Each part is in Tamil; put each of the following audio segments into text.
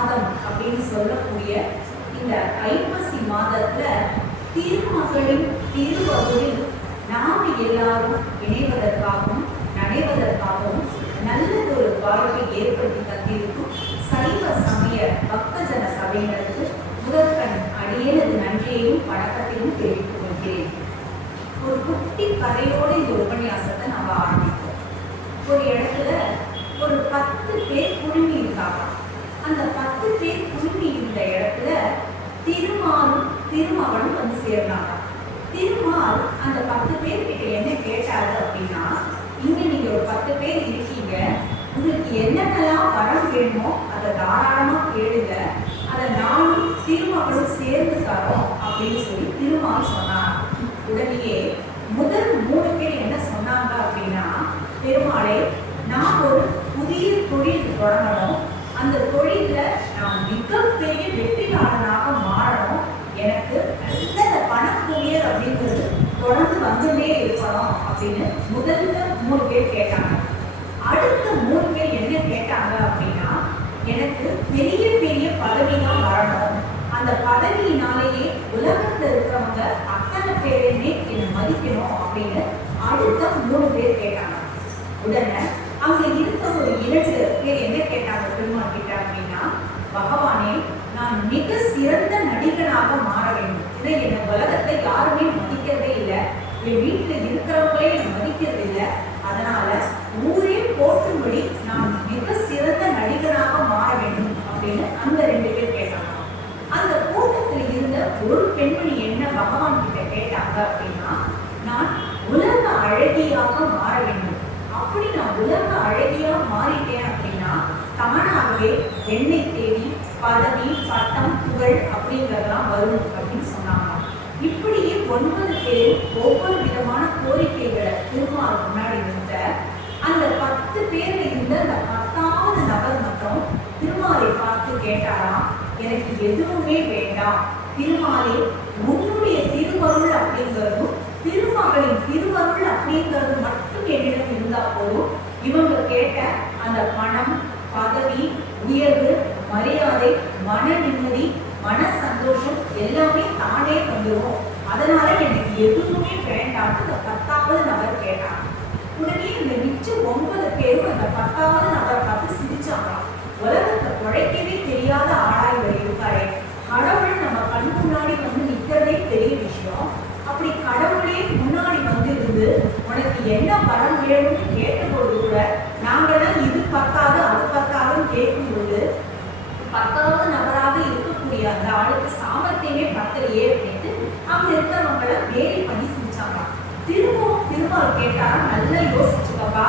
மாதம் அப்படின்னு சொல்லக்கூடிய இந்த ஐப்பசி மாதத்துல திருமகளின் திருவருளில் நாம் எல்லாரும் இணைவதற்காகவும் நடைவதற்காகவும் நல்லதொரு வாய்ப்பை ஏற்படுத்தி தந்திருக்கும் சைவ சமய பக்தஜன சபையினருக்கு முதற்கண் அடியேனது நன்றியையும் வணக்கத்தையும் தெரிவித்துக் கொள்கிறேன். ஒரு குட்டி கதையோடு இந்த உபன்யாசத்தை நம்ம ஆரம்பிப்போம். ஒரு இடத்துல ஒரு 10 பேர் குழுமி இருக்காங்க. அந்த 10 பேர் குழுமி இருந்த இடத்துல திருமாலும் திருமகளும் வந்து சேர்ந்தாங்க. திருமால் அந்த 10 பேர் கிட்ட என்ன கேட்டாரு அப்படின்னா, இங்க நீங்க ஒரு 10 பேர் இருக்கீங்க, உங்களுக்கு என்னென்னலாம் வரம் வேணுமோ அதை தாராளமா கேளுங்க, அதை நானும் திருமகளும் சேர்ந்து தரோம் அப்படின்னு சொல்லி திருமால் சொன்னாங்க. உடனே முதல் 3 பேர் என்ன சொன்னாங்க அப்படின்னா, பெருமாளே, நான் ஒரு புதிய தொழில் தொடங்கணும், அந்த தொழில நான் மிகப்பெரிய வெற்றியாளனாக மாறணும், எனக்கு நல்ல பணக்குரியர் அப்படிங்கிறது தொடர்ந்து வந்துட்டே இருக்கணும் அப்படின்னு முதல்ல 3 பேர் கேட்டாங்க. அடுத்த 3 பேர் என்ன கேட்டாங்க அப்படின்னா, எனக்கு பெரிய பெரிய பதவி தான் வரணும், அந்த பதவியினாலேயே உலகத்துல இருக்கிறவங்க அத்தனை பேரையுமே என்னை மதிக்கணும் அப்படின்னு அடுத்த 3 பேர் கேட்டாங்க. உடனே அங்க இருந்த ஒரு 2 பேர் என்ன கேட்டாங்க பெருமாள் கிட்ட அப்படின்னா, பகவானே, நான் மிக சிறந்த நடிகனாக மாற வேண்டும், இதை என்ன உலகத்தை யாருமே மதிக்கிறதே இல்லை, என் வீட்டுல இருக்கிறவங்களே என்னை மதிக்கிறது இல்லை, அதனால ஊரே போட்டும்படி நான் மிக சிறந்த நடிகனாக மாற வேண்டும் அப்படின்னு அந்த 2 பேர் கேட்டாங்க. அந்த கூட்டத்துல இருந்த ஒரு பெண்மணி என்ன பகவான் கிட்ட கேட்டாங்க அப்படின்னா, நான் உலக அழகியாக மாற வேண்டும், அப்படி நான் உலக அழகியா மாறிட்டேன் அப்படின்னா தானாகவே என்னை தேடி பதவி பட்டம் புகழ் அப்படிங்கிறதெல்லாம் வரும் அப்படின்னு சொன்னாங்க. இப்படியே 9 பேர் ஒவ்வொரு விதமான கோரிக்கைகளை திருமால் முன்னாடி இருந்த அந்த 10 பேர்ல இருந்த அந்த 10வது நபர் மட்டும் திருமாலை பார்த்து கேட்டாராம், எனக்கு எதுவுமே வேண்டாம் திருமாலே, உன்னுடைய திருவருள் அப்படிங்கிறதும் திருமகளின் திருவருள் அப்படிங்கிறது மட்டும் என்னிடம் இருந்தா போதும், இவங்க கேட்ட அந்த பணம் பதவி உயர்வு மரியாதை மன நிம்மதி மன சந்தோஷம் எல்லாமே தானே வந்துடும், அதனால எனக்கு எதுவுமே வேண்டாம்னு அந்த 10வது நபர் கேட்டாங்க. உடனே இந்த மிச்ச 9 பேரும் அந்த 10வது நபரை பார்த்து சிரிச்சாங்களாம். உலகத்தை உழைக்கவே தெரியாத ஆளா இவர் இருக்காரே, கடவுள் நம்ம கண் முன்னாடி வந்து நிற்கிறதே பெரிய விஷயம், அப்படி கடவுளே முன்னாடி வந்து இருந்து உனக்கு என்ன வரம் வேணும்னு கேட்டபோது கூட நாங்களாம் இது பத்தாது அது பத்தாதுன்னு கேட்கும்போது 10வது நபராக இருக்கக்கூடிய அந்த ஆளுக்கு சாமர்த்தியமே பத்தலையே அப்படின்ட்டு அங்க இருக்கிறவங்கள வேலை பண்ணி சிரிச்சாங்க. திருமால் கேட்டாரா, நல்லா யோசிச்சுக்கப்பா,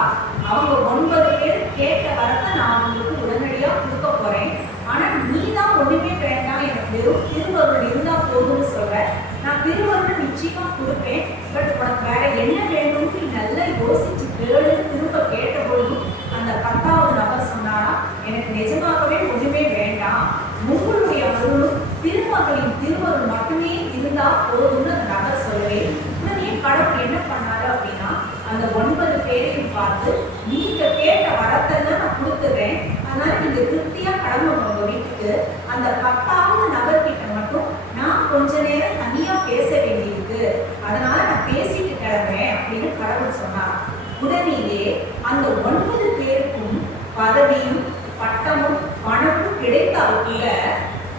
அவங்க 9 பேர் கேட்ட வரத்தை நான் அவங்களுக்கு உடனடியா கொடுக்க போறேன், ஆனா நீ தான் ஒண்ணுமே வேண்டாம், எனக்கு வெறும் திருவருள் இருந்தா போதும்னு சொல்ற, நான் திருவருள் நிச்சயமா கொடுப்பேன், பட் உனக்கு வேற என்ன வேணும்னு நீ நல்லா யோசிச்சு கேளு திரும்ப கேட்ட பொழுதும் அந்த 10வது நபர் சொன்னாரா, எனக்கு நிஜமாகவே ஒண்ணுமே வேண்டாம், உங்களுடைய அருளும் திருமகளின் திருவருள் மட்டுமே இருந்தா போதும்னு அந்த நபர் சொல்லவே, உடனே கடவுள் என்ன பண்ணாரு அப்படின்னா, அந்த 9 பேரையும் பார்த்து, நீங்க கேட்ட வரத்தெல்லாம் நான் கொடுத்துறேன், அதனால நீங்க திருப்தியா கடமை உங்க வீட்டுக்கு, அந்த 10வது நபர்கிட்ட மட்டும் நான் கொஞ்ச நேரம் தனியா பேச வேண்டியிருக்கு, அதனால நான் பேசிட்டு கிளம்புறேன் அப்படின்னு கடவுள் சொன்னார். உடனேயே அந்த 9 பேருக்கும் பதவியும் பட்டமும் பணமும் கிடைத்தால் கூட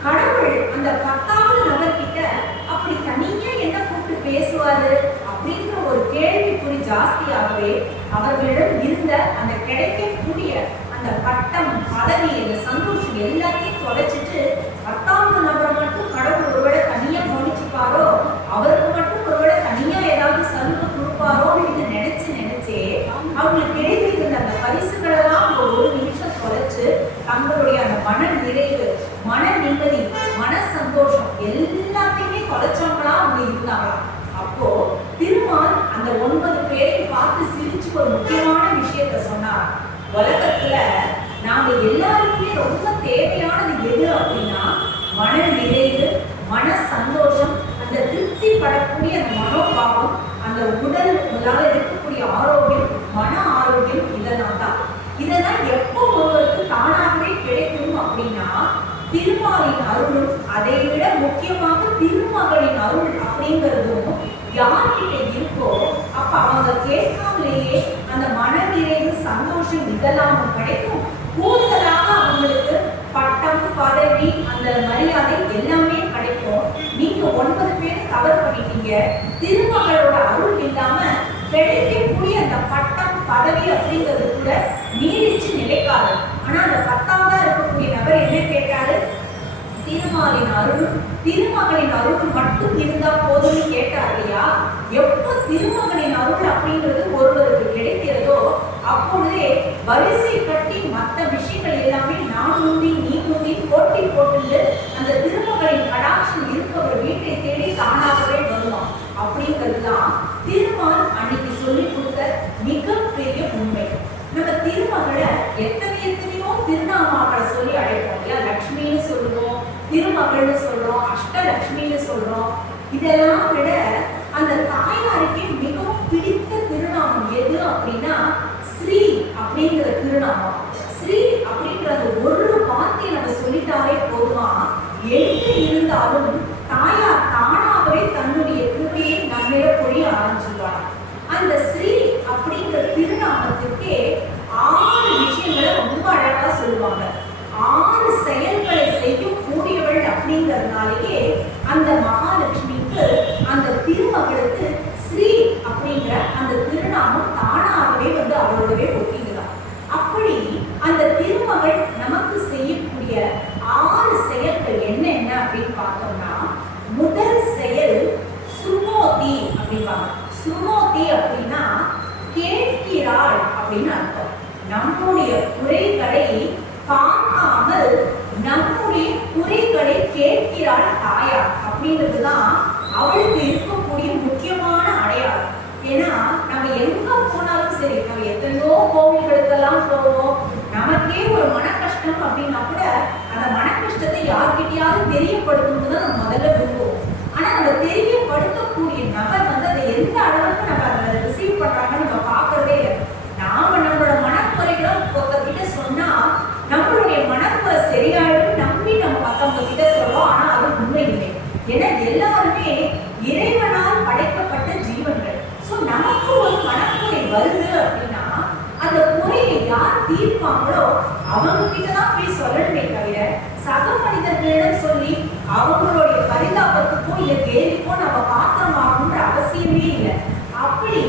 கடவுள் அந்த 10வது நபர்கிட்ட அப்படி தனியா என்ன கூப்பிட்டு பேசுவாரு அப்படிங்கிற ஒரு கேள்விக்குறி ஜாஸ்தியாகவே அவர்களிடம் இருந்த அந்த கிடைக்கக்கூடிய அந்த பட்டம் பதவி அந்த சந்தோஷம் எல்லாத்தையும் தொலைச்சிட்டு 10வது நபரை மட்டும் கடவுள் ஒருவேளை தனியா கவனிச்சுப்பாரோ, அவருக்கு மட்டும் ஒருவேளை தனியா ஏதாவது சலுகை கொடுப்பாரோ அப்படின்னு நினைச்சே அவங்களுக்கு கிடைத்திருந்த அந்த பரிசுகளெல்லாம் ஒரு நிமிஷம் தொலைச்சு தங்களுடைய அந்த மன நிறைவு மன நிம்மதி மன சந்தோஷம் எல்லாத்தையுமே தொலைச்சவங்களா அவங்க இருந்தாங்களாம். அப்போ திருமால் அந்த 9 பேரையும் பார்த்து சிரிச்சு ஒரு முக்கியமான விஷயத்த சொன்னார். உலகத்துல நாம எல்லாருக்குமே ரொம்ப தேவையானது எது அப்படின்னா மன நிறைவு மன சந்தோஷம், அந்த திருப்தி படக்கூடிய அந்த மனோபாவம், அந்த உடல் முதலாக இருக்கக்கூடிய ஆரோக்கியம் மன ஆரோக்கியம், இதெல்லாம் தான். இதெல்லாம் எப்போ ஒருவருக்கு தானாகவே கிடைக்கும் அப்படின்னா திருமாலின் அருளும் அதை விட முக்கியமாக திருமகளின் அருள் அப்படிங்கிறதும் யார்கிட்ட இருக்கோ அப்ப அவங்க கேட்காமலேயே அந்த மன நிறைவு, சந்தோஷம் இதெல்லாம் கிடைக்கும். கூடுதலாக அவங்களுக்கு பட்டம், பதவி, அந்த மரியாதை எல்லாமே கிடைக்கும். நீங்க 9 பேர் கவர் பண்ணிட்டீங்க. திருமகளோட அருள் இல்லாம கிடைக்கக்கூடிய அந்த பட்டம், பதவி அப்படிங்கிறது கூட நீடிச்சு நிலைக்காது. ஆனா அந்த 10ஆவதா இருக்கக்கூடிய நபர் என்ன கேட்டாரு? திருமாலின் அருளும் திருமகளின் அருள் மட்டும் இருந்தா போதும்னு கேட்டார் இல்லையா? எப்போ திருமகளின் அருள் அப்படின்றது ஒருவருக்கு கிடைக்கிறதோ அப்பொழுதே வரிசை கட்டி மற்ற விஷயங்கள் எல்லாமே நான் முந்தி நீ முந்தி போட்டி போட்டு அந்த திருமகளின் கடாட்சம் இருப்பவர் வீட்டை தேடி தானாகவே வருவான். அப்படிங்கிறதுதான் திருமால் அன்னைக்கு சொல்லி கொடுத்த மிகப்பெரிய உண்மை. நம்ம திருமகளை எத்தனையோ திருநாமாக்களை சொல்லி அழைப்போம் இல்லையா? லக்ஷ்மின்னு சொல்லுவோம், திருமகள்னு சொல்றோம், அஷ்டலக்ஷ்மின்னு சொல்றோம். இதெல்லாம் விட அந்த தாயாருக்கு மிகவும் பிடித்த திருநாமம் எது அப்படின்னா ஸ்ரீ அப்படிங்கிற திருநாமம். ஸ்ரீ அப்படிங்கிற அந்த ஒரு வார்த்தையை நம்ம சொல்லிட்டாலே போதுமா, எங்க இருந்தாலும் தாயார் தானாகவே தன்னுடைய கிருபையை நம்மிட பொழிய ஆரம்பிச்சுடுவாங்க. அந்த ஸ்ரீ அப்படிங்கிற திருநாமத்துக்கே 6 விஷயங்களை ரொம்ப அழகா சொல்லுவாங்க. 6 செயல்களை செய்யும் கூடியவள் அப்படிங்கிறதுனாலேயே அந்த மகாலட்சுமிக்கு, அந்த திருமகளுக்கு ஸ்ரீ அப்படிங்கிற அந்த திருநாமம் தானாகவே அவரோடவே ஒட்டிக்கலாம். அப்படி அந்த திருமகள் நமக்கு செய்யக்கூடிய 6 செயல்கள் என்ன அப்படின்னு பார்த்தோம்னா, முதல் செயல் சுமோதி அப்படின்பாங்க. சுமோதி அப்படின்னா கேட்கிறாள் அப்படின்னு அர்த்தம். நம்முடைய குறைகளை பார்க்காமல் நம்முடைய குறைகளை கேட்கிறாள் தாயார் அப்படின்றதுதான் அவளுக்கு இருக்கக்கூடிய முக்கியமான அடையாளம். ஏன்னா நம்ம எங்க போனாலும் சரி, நம்ம எத்தனையோ கோவில்களுக்கெல்லாம் போவோம், நமக்கே ஒரு மன கஷ்டம் அப்படின்னா கூட அந்த மன கஷ்டத்தை யார்கிட்டயாவது தெரியப்படுத்தும் தான் நம்ம முதல்ல விரும்புவோம். ஆனா நம்ம தெரியப்படுத்தக்கூடிய நபர் அதை எந்த அளவுக்கு நம்ம அதை ரிசீவ் பண்றாங்கன்னு நம்ம பார்க்கறதே இல்லை. நாம நம்மளோட மனக்குறைகளை ஒருத்தர்கிட்ட சொன்னா நம்மளுடைய மனக்குறை சரியாயிடும் நம்பி நம்ம மற்றவங்க கிட்ட சொல்றோம். ஆனா அது உண்மை இல்லை. ஏன்னா எல்லாருமே இறைவனால் படைக்கப்பட்ட ஜீவன்கள். சோ நமக்கு ஒரு மனக்குறை வருது அப்படின்னா அந்த குறையை யார் தீர்ப்பாங்களோ அவங்க கிட்டதான் போய் சொல்லணுமே தவிர சக மனிதர்களிடம் சொல்லி அவங்களுடைய பரிதாபத்துக்கோ இல்ல கேள்விக்கோ நம்ம பாத்திரமாகணுன்ற அவசியமே இல்லை. அப்படி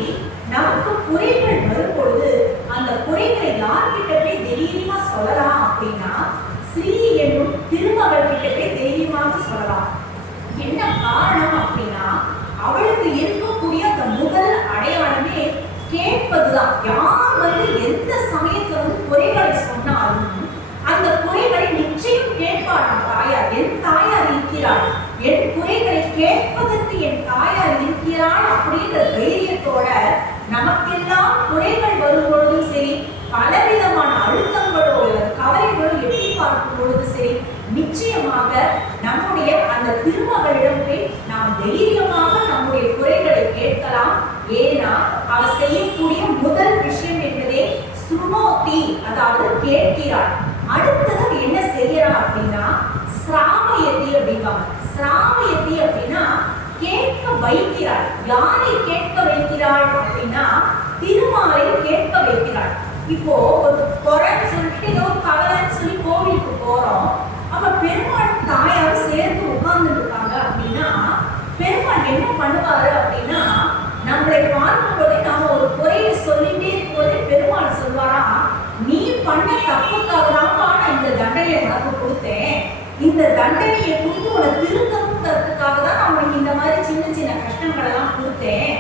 நமக்கு குறைகள் வரும்பொழுது அந்த குறைகளை யார்கிட்ட போய் தைரியமா சொல்லலாம் அப்படின்னா ஸ்ரீ என்னும் திருமகள் கிட்ட போய் தைரியமாக சொல்லலாம். என்ன காரணம் அப்படின்னா அவளுக்கு இருக்கக்கூடிய அந்த முதல் அடையாளமே கேட்பதுதான். யார் எந்த சமயத்துல குறைகளை சொன்னாலும் அந்த குறைகளை நிச்சயம் கேட்பாள் தாயார். என் தாயார் இருக்கிறாள், என் குறைகளை கேட்பதற்கு என் தாயார் இருக்கிறாள் அப்படின்ற தைரியத்தோட நமக்கெல்லாம் குறைகள் வரும் பொழுதும் சரி, பலவிதமான அழுத்தங்களோ கவலைகளோ எட்டி பார்க்கும் பொழுது சரி, நிச்சயமாக நம்முடைய அந்த திருமகளிடம் போய் நாம் தைரியமாக நம்முடைய குறைகளை கேட்கலாம். ஏன்னா அவ செய்யக்கூடிய முதல் விஷயம் என்பதே சுனோதி, அதாவது கேட்கிறாள். அடுத்தது என்ன செய்யறா அப்படின்னா சிராமயதி அப்படிம்பாங்க. சிராமயதி அப்படின்னா கேட்க வைக்கிறாள். யாரை கேட்க வைக்கிறாள் அப்படின்னா திருமாலை கேட்க வைக்கிறாள். இப்போ ஒரு குறைன்னு சொல்லிட்டு ஏதோ கவலைன்னு சொல்லி கோவிலுக்கு போறோம். அப்ப பெருமாள் தாயாரும் சேர்ந்து உட்கார்ந்து இருக்காங்க அப்படின்னா பெருமாள் என்ன பண்ணுவாரு அப்படின்னா நம்மளை பார்க்கும் போதே நாம ஒரு குறையை சொல்லிட்டே இருக்கும்போதே பெருமாள் சொல்வாரா, நீ பண்ண தப்புக்காக தான் இந்த தண்டனையை உனக்கு கொடுத்தேன். இந்த தண்டனையை கொடுத்து உனக்கு திருத்தணுங்கிறதுக்காக தான் நான் உனக்கு இந்த மாதிரி சின்ன சின்ன கஷ்டங்கள் எல்லாம் கொடுத்தேன்.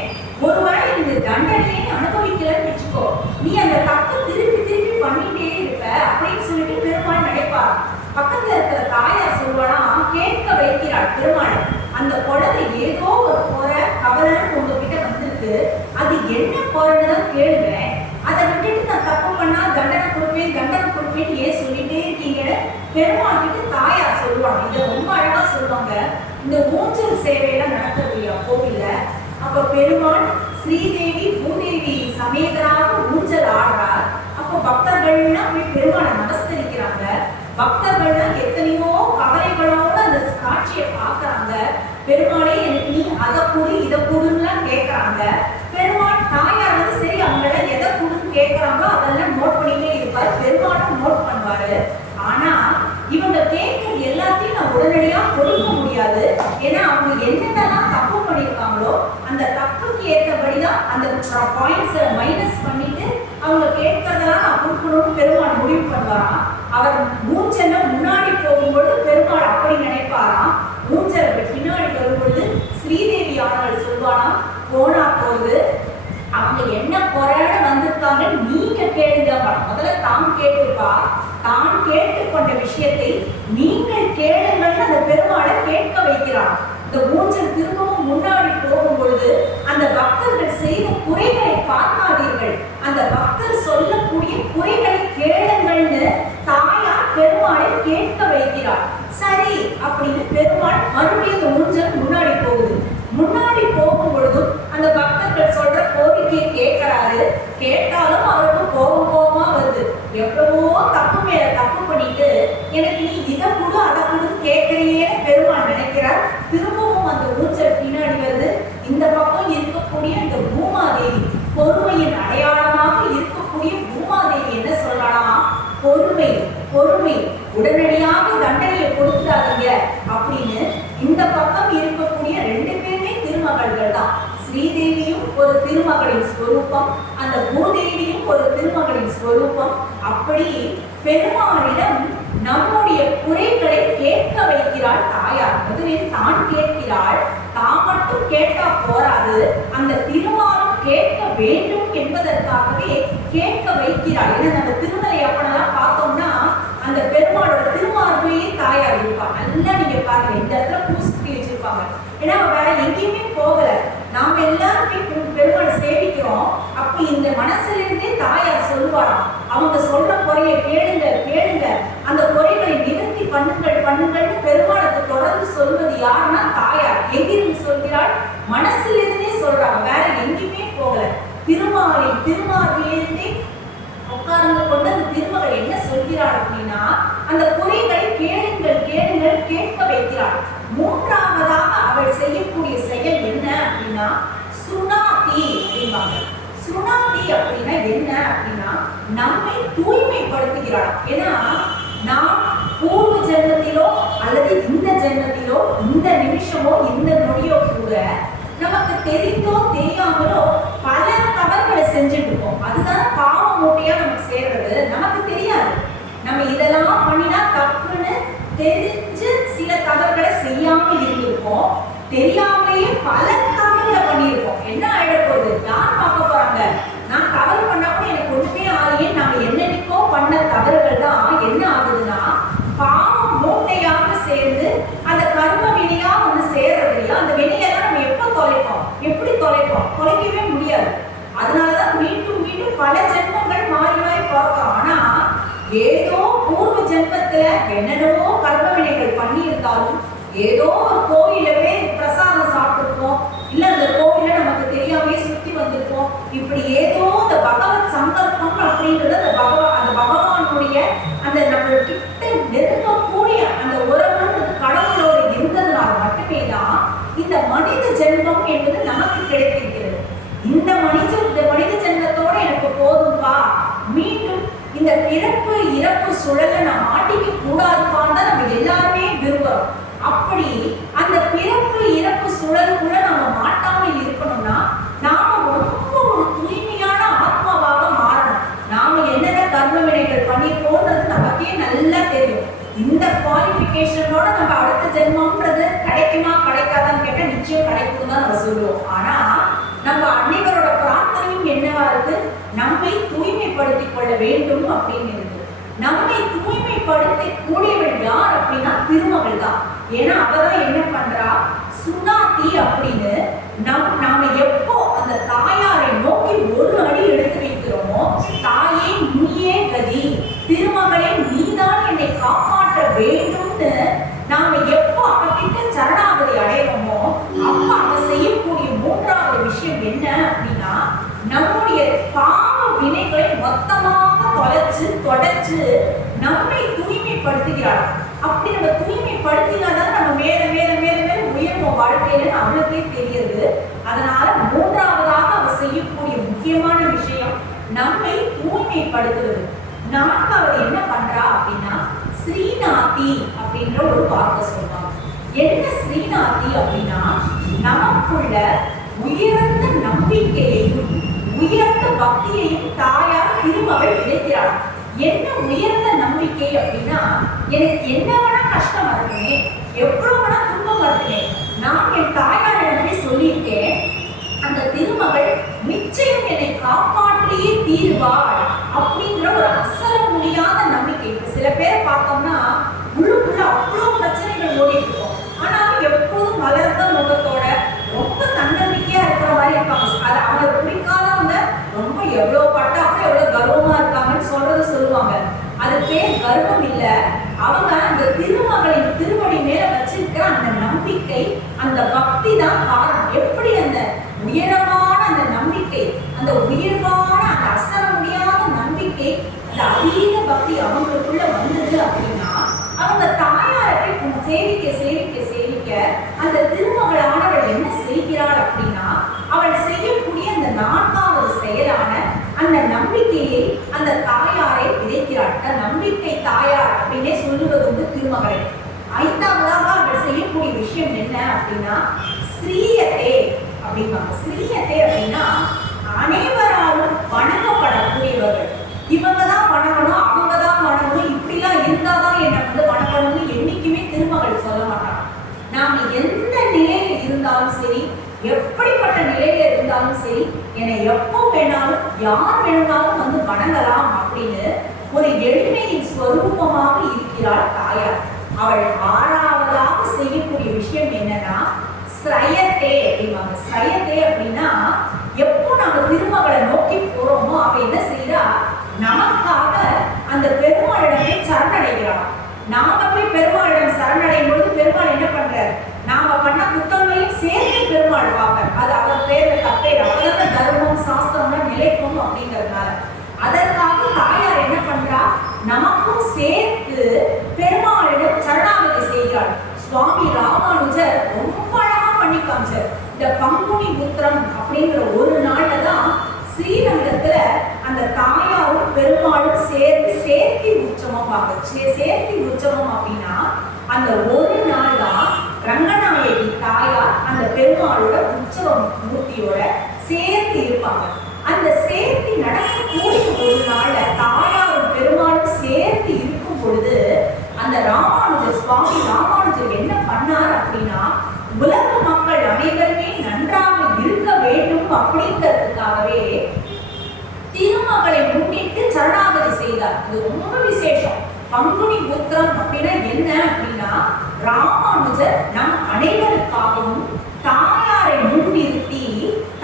ஒருவேளை இந்த தண்டனையை அனுபவிக்கலன்னு வச்சுக்கோ, நீ அந்த தப்பு திருப்பி திருப்பி பண்ணிட்டே இருப்ப அப்படின்னு சொல்லிட்டு பெருமாள் நினைப்பார். பக்கத்துல இருக்கிற தாயார் சொல்வானா, கேட்க வைக்கிறாள் பெருமாள். அந்த குழந்தை ஏதோ ஒரு குறை கவலைன்னு உங்ககிட்ட வந்திருக்கு, அது என்ன குறைன்னு தான் கேளுங்களேன். அதை விட்டுட்டு நான் தப்பு பண்ணா தண்டனை கொடுப்பேன் ஏன் சொல்லிட்டே இருக்கீங்கன்னு பெருமாள் கிட்ட தாயார் சொல்லுவாங்க. இதை ரொம்ப அழகா சொல்லுவாங்க. இந்த ஊஞ்சல் சேவையெல்லாம் நடக்கிறது இல்லையா கோவில்ல, அப்ப பெருமாள் ஸ்ரீதேவி பூதேவி சமேதராக ஊஞ்சல் ஆடுறார். அப்போ பக்தர்கள்னா போய் பெருமாளை நமஸ்கரிக்கிறாங்க. பக்தர்கள் எத்தனையோ கவலைகளோட அந்த காட்சியை பார்க்கறாங்க. பெருமாளே எனக்கு நீ அதை கொடு இதை கொடுன்னுலாம் கேட்கறாங்க. பெருமாள் தாயார் வந்து சரி அவங்கள எதை கொடுன்னு கேட்கறாங்களோ அதெல்லாம் நோட் பண்ணிட்டே இருப்பாரு. பெருமாளும் நோட் பண்ணுவாரு. ஆனா இவங்க கேட்கறது எல்லாத்தையும் நான் உடனடியா கொடுக்க முடியாது. ஏன்னா அவங்க என்னென்னலாம் தப்பு பண்ணியிருக்காங்களோ அந்த தப்புக்கு ஏற்றபடிதான் அந்த பாயிண்ட்ஸை மைனஸ் பண்ணிட்டு அவங்க கேட்கறதெல்லாம் நான் கொடுக்கணும்னு பெருமாள் முடிவு பண்ணுவாராம். அவர் மூச்சல முன்னாடி போகும்போது பெருமாள் அப்படி நினைப்பாராம். மூச்சல பின்னாடி வரும்பொழுது ஸ்ரீதேவி ஆனவள் சொல்வாராம், போனா போகுது அவங்க என்ன குறைன்னு வந்திருக்காங்க நீங்க கேளுங்க. முதல்ல தான் கேட்டுப்பா, தான் கேட்டுக்கொண்ட விஷயத்தை நீங்கள் கேளுங்கன்னு அந்த பெருமாளை கேட்க வைக்கிறார். இந்த ஊஞ்சல் திரும்பவும் முன்னாடி போகும் பொழுது அந்த பக்தர்கள் செய்த குறைகளை பார்க்காதீர்கள், அந்த பக்தர் சொல்லக்கூடிய குறைகளை கேளுங்கள்னு தாயார் பெருமாளை கேட்க வைக்கிறார். சரி அப்படின்னு பெருமாள் மறுபடியும் அந்த ஊஞ்சல் முன்னாடி போகுது. முன்னாடி போகும் பொழுதும் அந்த பக்தர்கள் சொல்ற கோரிக்கையை கேட்கிறாரு. கேட்டாலும் அவருக்கு கோபமா வருது. எவ்வளவோ தப்பு மேல தப்பு பண்ணிட்டு எனக்கு நீ இதை கொடு அதை கொடு கேட்கறியே பெருமாள் நினைக்கிறார். திரும்பவும் அந்த ஊஞ்சல் பின்னாடி வருது. இந்த பக்கம் இருக்கக்கூடிய இந்த பூமாதேவி, பொறுமையின் அடையாளமாக இருக்கக்கூடிய பூமாதேவி என்ன சொல்றானா, பொறுமை பொறுமை, உடனடியாக தண்டனையை கொடுத்துடாதீங்க அப்படின்னு. இந்த பக்கம் இருக்கக்கூடிய ரெண்டு பேருமே திருமகள்கள் தான். ஸ்ரீதேவியும் ஒரு திருமகளின் ஸ்வரூபம், அந்த பூதேவியும் ஒரு திருமகளின் ஸ்வரூபம். அப்படி பெருமாளிடம் நம்முடைய குறைகளை கேட்க வைக்கிறாள் தாயார். முதலில் தான் கேட்கிறாள். தான் மட்டும் கேட்டா போராது, அந்த திருமாலும் கேட்க வேண்டும் என்பதற்காகவே கேட்க வைக்கிறாள். ஏன்னா நம்ம திருமலை அப்பனெல்லாம் பார்த்தோம்னா அந்த பெருமாளோட திருமார்பிலேயே தாயார் இருப்பாங்க. நல்லா நீங்க பாருங்க, இந்த இடத்துல பூசுத்தி வச்சிருப்பாங்க. ஏன்னா வேற எங்கேயுமே போகல. நாம எல்லாருமே பெருமாளை சேவிக்கிறோம். அப்ப இந்த மனசுல இருந்தே தாயார் சொல்லுவாராம், அவங்க சொல்ற குறையை கேளுங்க கேளுங்க, அந்த குறைகளை நிவர்த்தி பண்ணுங்கள் பண்ணுங்கள்னு பெருமாளுக்கு தொடர்ந்து சொல்வது யாருன்னா தாயார். எங்கிருந்து சொல்கிறாள்? மனசுல இருந்தே சொல்றாங்க, வேற எங்கேயுமே போகல. திருமாலின் திருமார்பிலிருந்தே உட்கார்ந்து கொண்டு அந்த திருமகள் என்ன சொல்கிறாள் அப்படின்னா அந்த குறைகளை கேளுங்கள் கேளுங்கள் கேட்க வைக்கிறாள். மூன்றாவதாக அவள் செய்யக்கூடிய செயல் என்ன அப்படின்னா சுனாதி அப்படிம்பாங்க. சுனாதி அப்படின்னா என்ன அப்படின்னா நம்மை தூய்மைப்படுத்துகிறாள். ஏன்னா நாம் பூர்வ ஜென்மத்திலோ அல்லது இந்த ஜென்மத்திலோ இந்த நிமிஷமோ இந்த நொடியோ கூட நமக்கு தெரிந்தோ தெரியாமலோ பல தவறுகளை செஞ்சுட்டு இருக்கோம். அதுதான் பாவ மூட்டையா நமக்கு சேர்றது. நமக்கு தெரியாது நம்ம இதெல்லாம் பண்ணினா தப்புன்னு தெரிஞ்சு சில தவறுகளை செய்யாம இருந்திருக்கோம். தெரியாமலேயே பல தவறுகளை பண்ணியிருக்கோம். என்ன ஆயிட போகுது? யார் பார்க்க போறாங்க? நான் தவறு பண்ணா கூட எனக்கு ஒண்ணுமே ஆலையே நாம என்னென்னக்கோ பண்ண தவறுகள் தான் என்ன ஆகுதுன்னா பாவம் மூட்டையாக சேர்ந்து அந்த கர்ம வினையா வந்து சேர்றது இல்லையா? அந்த வினையெல்லாம் நம்ம எப்ப தொலைப்போம்? எப்படி தொலைப்போம்? தொலைக்கவே முடியாது. அதனாலதான் மீண்டும் மீண்டும் பல ஜென்மங்கள் மாறி மாறி பார்க்கிறோம். ஆனா ஏதோ பூர்வ ஜென்மத்துல என்னென்னவோ கர்ம வினைகள் பண்ணி இருந்தாலும் ஏதோ ஒரு கோயில போய் பிரசாதம் சாப்பிட்டுருப்போம், இல்ல அந்த கோயில நமக்கு தெரியாமே சுத்தி வந்திருப்போம். இப்படி ஏதோ இந்த பகவத் சங்கல்பம் அப்படின்றது அந்த பகவானுடைய அந்த நம்ம கிட்ட நெருங்கக்கூடிய அந்த உறவுன்றது கடவுளோடு இருந்ததுனால மட்டுமே தான் இந்த மனித ஜென்மம் என்பது நமக்கு கிடைத்திருக்கிறது. இந்த மனித ஜென்மத்தோட எனக்கு போதும்பா, மீண்டும் இந்த பிறப்பு இறப்பு சுழல நான் மாட்டிக்க கூடாதுப்பான்னு தான் நம்ம எல்லாருமே விரும்புறோம். அப்படி அந்த பிறப்பு இறப்பு சுழலுக்குள்ள நம்ம மாட்டாம இருக்கணும்னா நாம ரொம்ப ஒரு தூய்மையான ஆத்மாவாக மாறணும். நாம என்னென்ன கர்ம வினைகள் பண்ணிருக்கோன்றது நமக்கே நல்லா தெரியும். இந்த குவாலிஃபிகேஷனோட நம்ம அடுத்த ஜென்மம்ன்றது கிடைக்குமா கிடைக்காதான்னு கேட்டா நிச்சயம் கிடைக்கும் தான் நம்ம சொல்லுவோம். ஆனா நம்ம அனைவரோட பிரார்த்தனையும் என்னவா இருக்கு? நம்மை தூய்மைப்படுத்திக் கொள்ள வேண்டும் அப்படின்னு இருக்கு. நம்மை தூய்மைப்படுத்தி கூடியவள் யார் அப்படின்னா திருமகள் தான். ஏன்னா அவதான் என்ன பண்றா, சுனாதி அப்படின்னு நாம எப்போ அந்த தாயாரை நோக்கி ஒரு அடி எடுத்து வைக்கிறோமோ, தாயே நீயே கதி, திருமகளே நீதான் என்னை காப்பாற்ற வேண்டும்னு நாம எப்போ அவகிட்ட சரணாகதி அடைவோமோ அப்ப அவ செய்யக்கூடிய மூன்றாவது விஷயம் என்ன அப்படின்னா நம்முடைய பாவ வினைகளை மொத்தமாக தொலைச்சு தொடச்சு நம்மை தூய்மை தூய்மைப்படுத்துகிறாள். அப்படி நம்ம தூய்மைப்படுத்தினாதான் நம்ம மேல மேல மேல மேல உயர்வோம் வாழ்க்கையில அவளுக்கே தெரியுது. அதனால மூன்றாவதாக அவ செய்யக்கூடிய முக்கியமான விஷயம் நம்மை தூய்மைப்படுத்துவது. நான்காவது என்ன பண்றா அப்படின்னா ஸ்ரீநாதி அப்படின்ற ஒரு வார்த்தை சொல்றாங்க. என்ன ஸ்ரீநாதி அப்படின்னா நமக்குள்ள உயர்ந்த நம்பிக்கையையும் உயர்ந்த பக்தியையும் தாயார் திருமகள் விதைக்கிறாள். என்ன உயர்ந்த நம்பிக்கை அப்படின்னா எனக்கு என்ன வேணா கஷ்டம் வரட்டுமே, எவ்வளவு வேணா துன்பம் வரட்டுமே, நான் என் தாயாரிடமே சொல்லியிருக்கேன், அந்த திருமகள் நிச்சயம் என்னை காப்பாற்றியே தீர்வாள் அப்படிங்கிற ஒரு அசல முடியாத நம்பிக்கை. சில பேரை பார்த்தோம்னா உள்ளுக்குள்ள அவ்வளோ பிரச்சனைகள் ஓடிட்டு இருக்கோம், ஆனாலும் எப்போதும் மலர்ந்த முகத்தோட ரொம்ப தன்னம்பிக்கையா இருக்கிற மாதிரி இருப்பாங்க. அது அவங்களுக்கு பிடிக்காதவங்க ரொம்ப எவ்வளவு பட்டாலும் எவ்வளவு கர்வமா இருக்காங்கன்னு சொல்லுவாங்க. அது பேர் கர்வம் இல்ல, அவங்க அந்த திருமகளின் திருவடி மேல வச்சிருக்கிற அந்த நம்பிக்கை, அந்த பக்தி தான் காரணம். எப்படி அந்த உயரமான அந்த நம்பிக்கை, அந்த உயர்வான அந்த அசர முடியாத நம்பிக்கை, அந்த அதீத பக்தி அவங்களுக்குள்ள வந்தது அப்படின்னா அவங்க தாயாரை சேவிக்க சேவிக்க சேவிக்க அந்த திருமகளானவள் என்ன செய்கிறாள் அப்படின்னா அவள் செய்யக்கூடிய அந்த நான்காவது செயலான அந்த நம்பிக்கையை அந்த தாயாரை விதைக்கிறாள். நம்பிக்கை தாயார் அப்படின்னே சொல்லுவது வந்து திருமகளை. ஐந்தாவதாக அவள் செய்யக்கூடிய விஷயம் என்ன அப்படின்னா ஸ்ரீயத்தே அப்படிம்பாங்க. ஸ்ரீயத்தே அப்படின்னா அனைவராலும் வணங்கப்படக்கூடியவர்கள். இவங்க தான் வணங்கணும், அவங்க தான் வணங்கணும், இப்படிலாம் இருந்தாதான் என்னை வந்து வணங்கணும்னு என்னைக்குமே திருமகள் சொல்ல மாட்டாங்க. நாம எந்த நிலையில இருந்தாலும் சரி, எப்படிப்பட்ட நிலையில இருந்தாலும் சரி, என்னை எப்போ வேணாலும் யார் வேணும்னாலும் வந்து வணங்கலாம் அப்படின்னு ஒரு எளிமையின் ஸ்வரூபமாக இருக்கிறாள் தாயார். அவள் ஆறாவதாக செய்யக்கூடிய விஷயம் என்னன்னா ஸ்ரயத்தே அப்படிம்பாங்க. ஸ்ரயத்தே அப்படின்னா எப்போ நாம திருமகளை நோக்கி போறோமோ அவ என்ன செய்யறா, நமக்காக அந்த பெருமாளிடமே சரணடைகிறாள். நாம போய் பெருமாளிடம் சரணடையும் பொழுது பெருமாள் என்ன பண்றாரு, நாம பண்ண குத்தங்களையும் சேர்த்து பெருமாள் பார்ப்பார். அது அவர் பேர்ல தப்பே, அப்பதான் தர்மம் சாஸ்திரம்லாம் நிலைக்கும் அப்படிங்கிறதுனால. அதற்காக தாயார் என்ன பண்றா, நமக்கும் சேர்த்து பெருமாளிடம் சரணாகதி செய்கிறாள். சுவாமி ராமானுஜர் ரொம்ப அழகா பண்ணி காமிச்சார். இந்த பங்குனி உத்திரம் அப்படிங்கிற ஒரு நாள்ல தான் ஸ்ரீரங்கத்துல அந்த தாயாரும் பெருமாளும் சேர்த்து சேர்த்தி உற்சவம் பார்க்க. சேர்த்தி உற்சவம் அப்படின்னா அந்த ஒரு நாள் தான் ரங்கநாயகி தாயார் அந்த பெருமாளோட உற்சவ மூர்த்தியோட சேர்த்து இருப்பாங்க. அந்த சேர்த்தி நடக்கக்கூடிய ஒரு நாள்ல தாயாரும் பெருமாளும் சேர்த்து இருக்கும் பொழுது அந்த ராமானுஜர் சுவாமி ராமானுஜர் என்ன பண்ணார் அப்படின்னா உலக மக்கள் அனைவருமே நன்றாக இருக்க வேண்டும் அப்படிங்கிறதுக்காகவே திருமகளை முன்னிட்டு சரணாகதி செய்தார். இது ரொம்ப விசேஷம். பங்குனி உத்திரம் அப்படின்னா என்ன அப்படின்னா ராமானுஜர் நம் அனைவருக்காகவும் தாயாரை முன்னிறுத்தி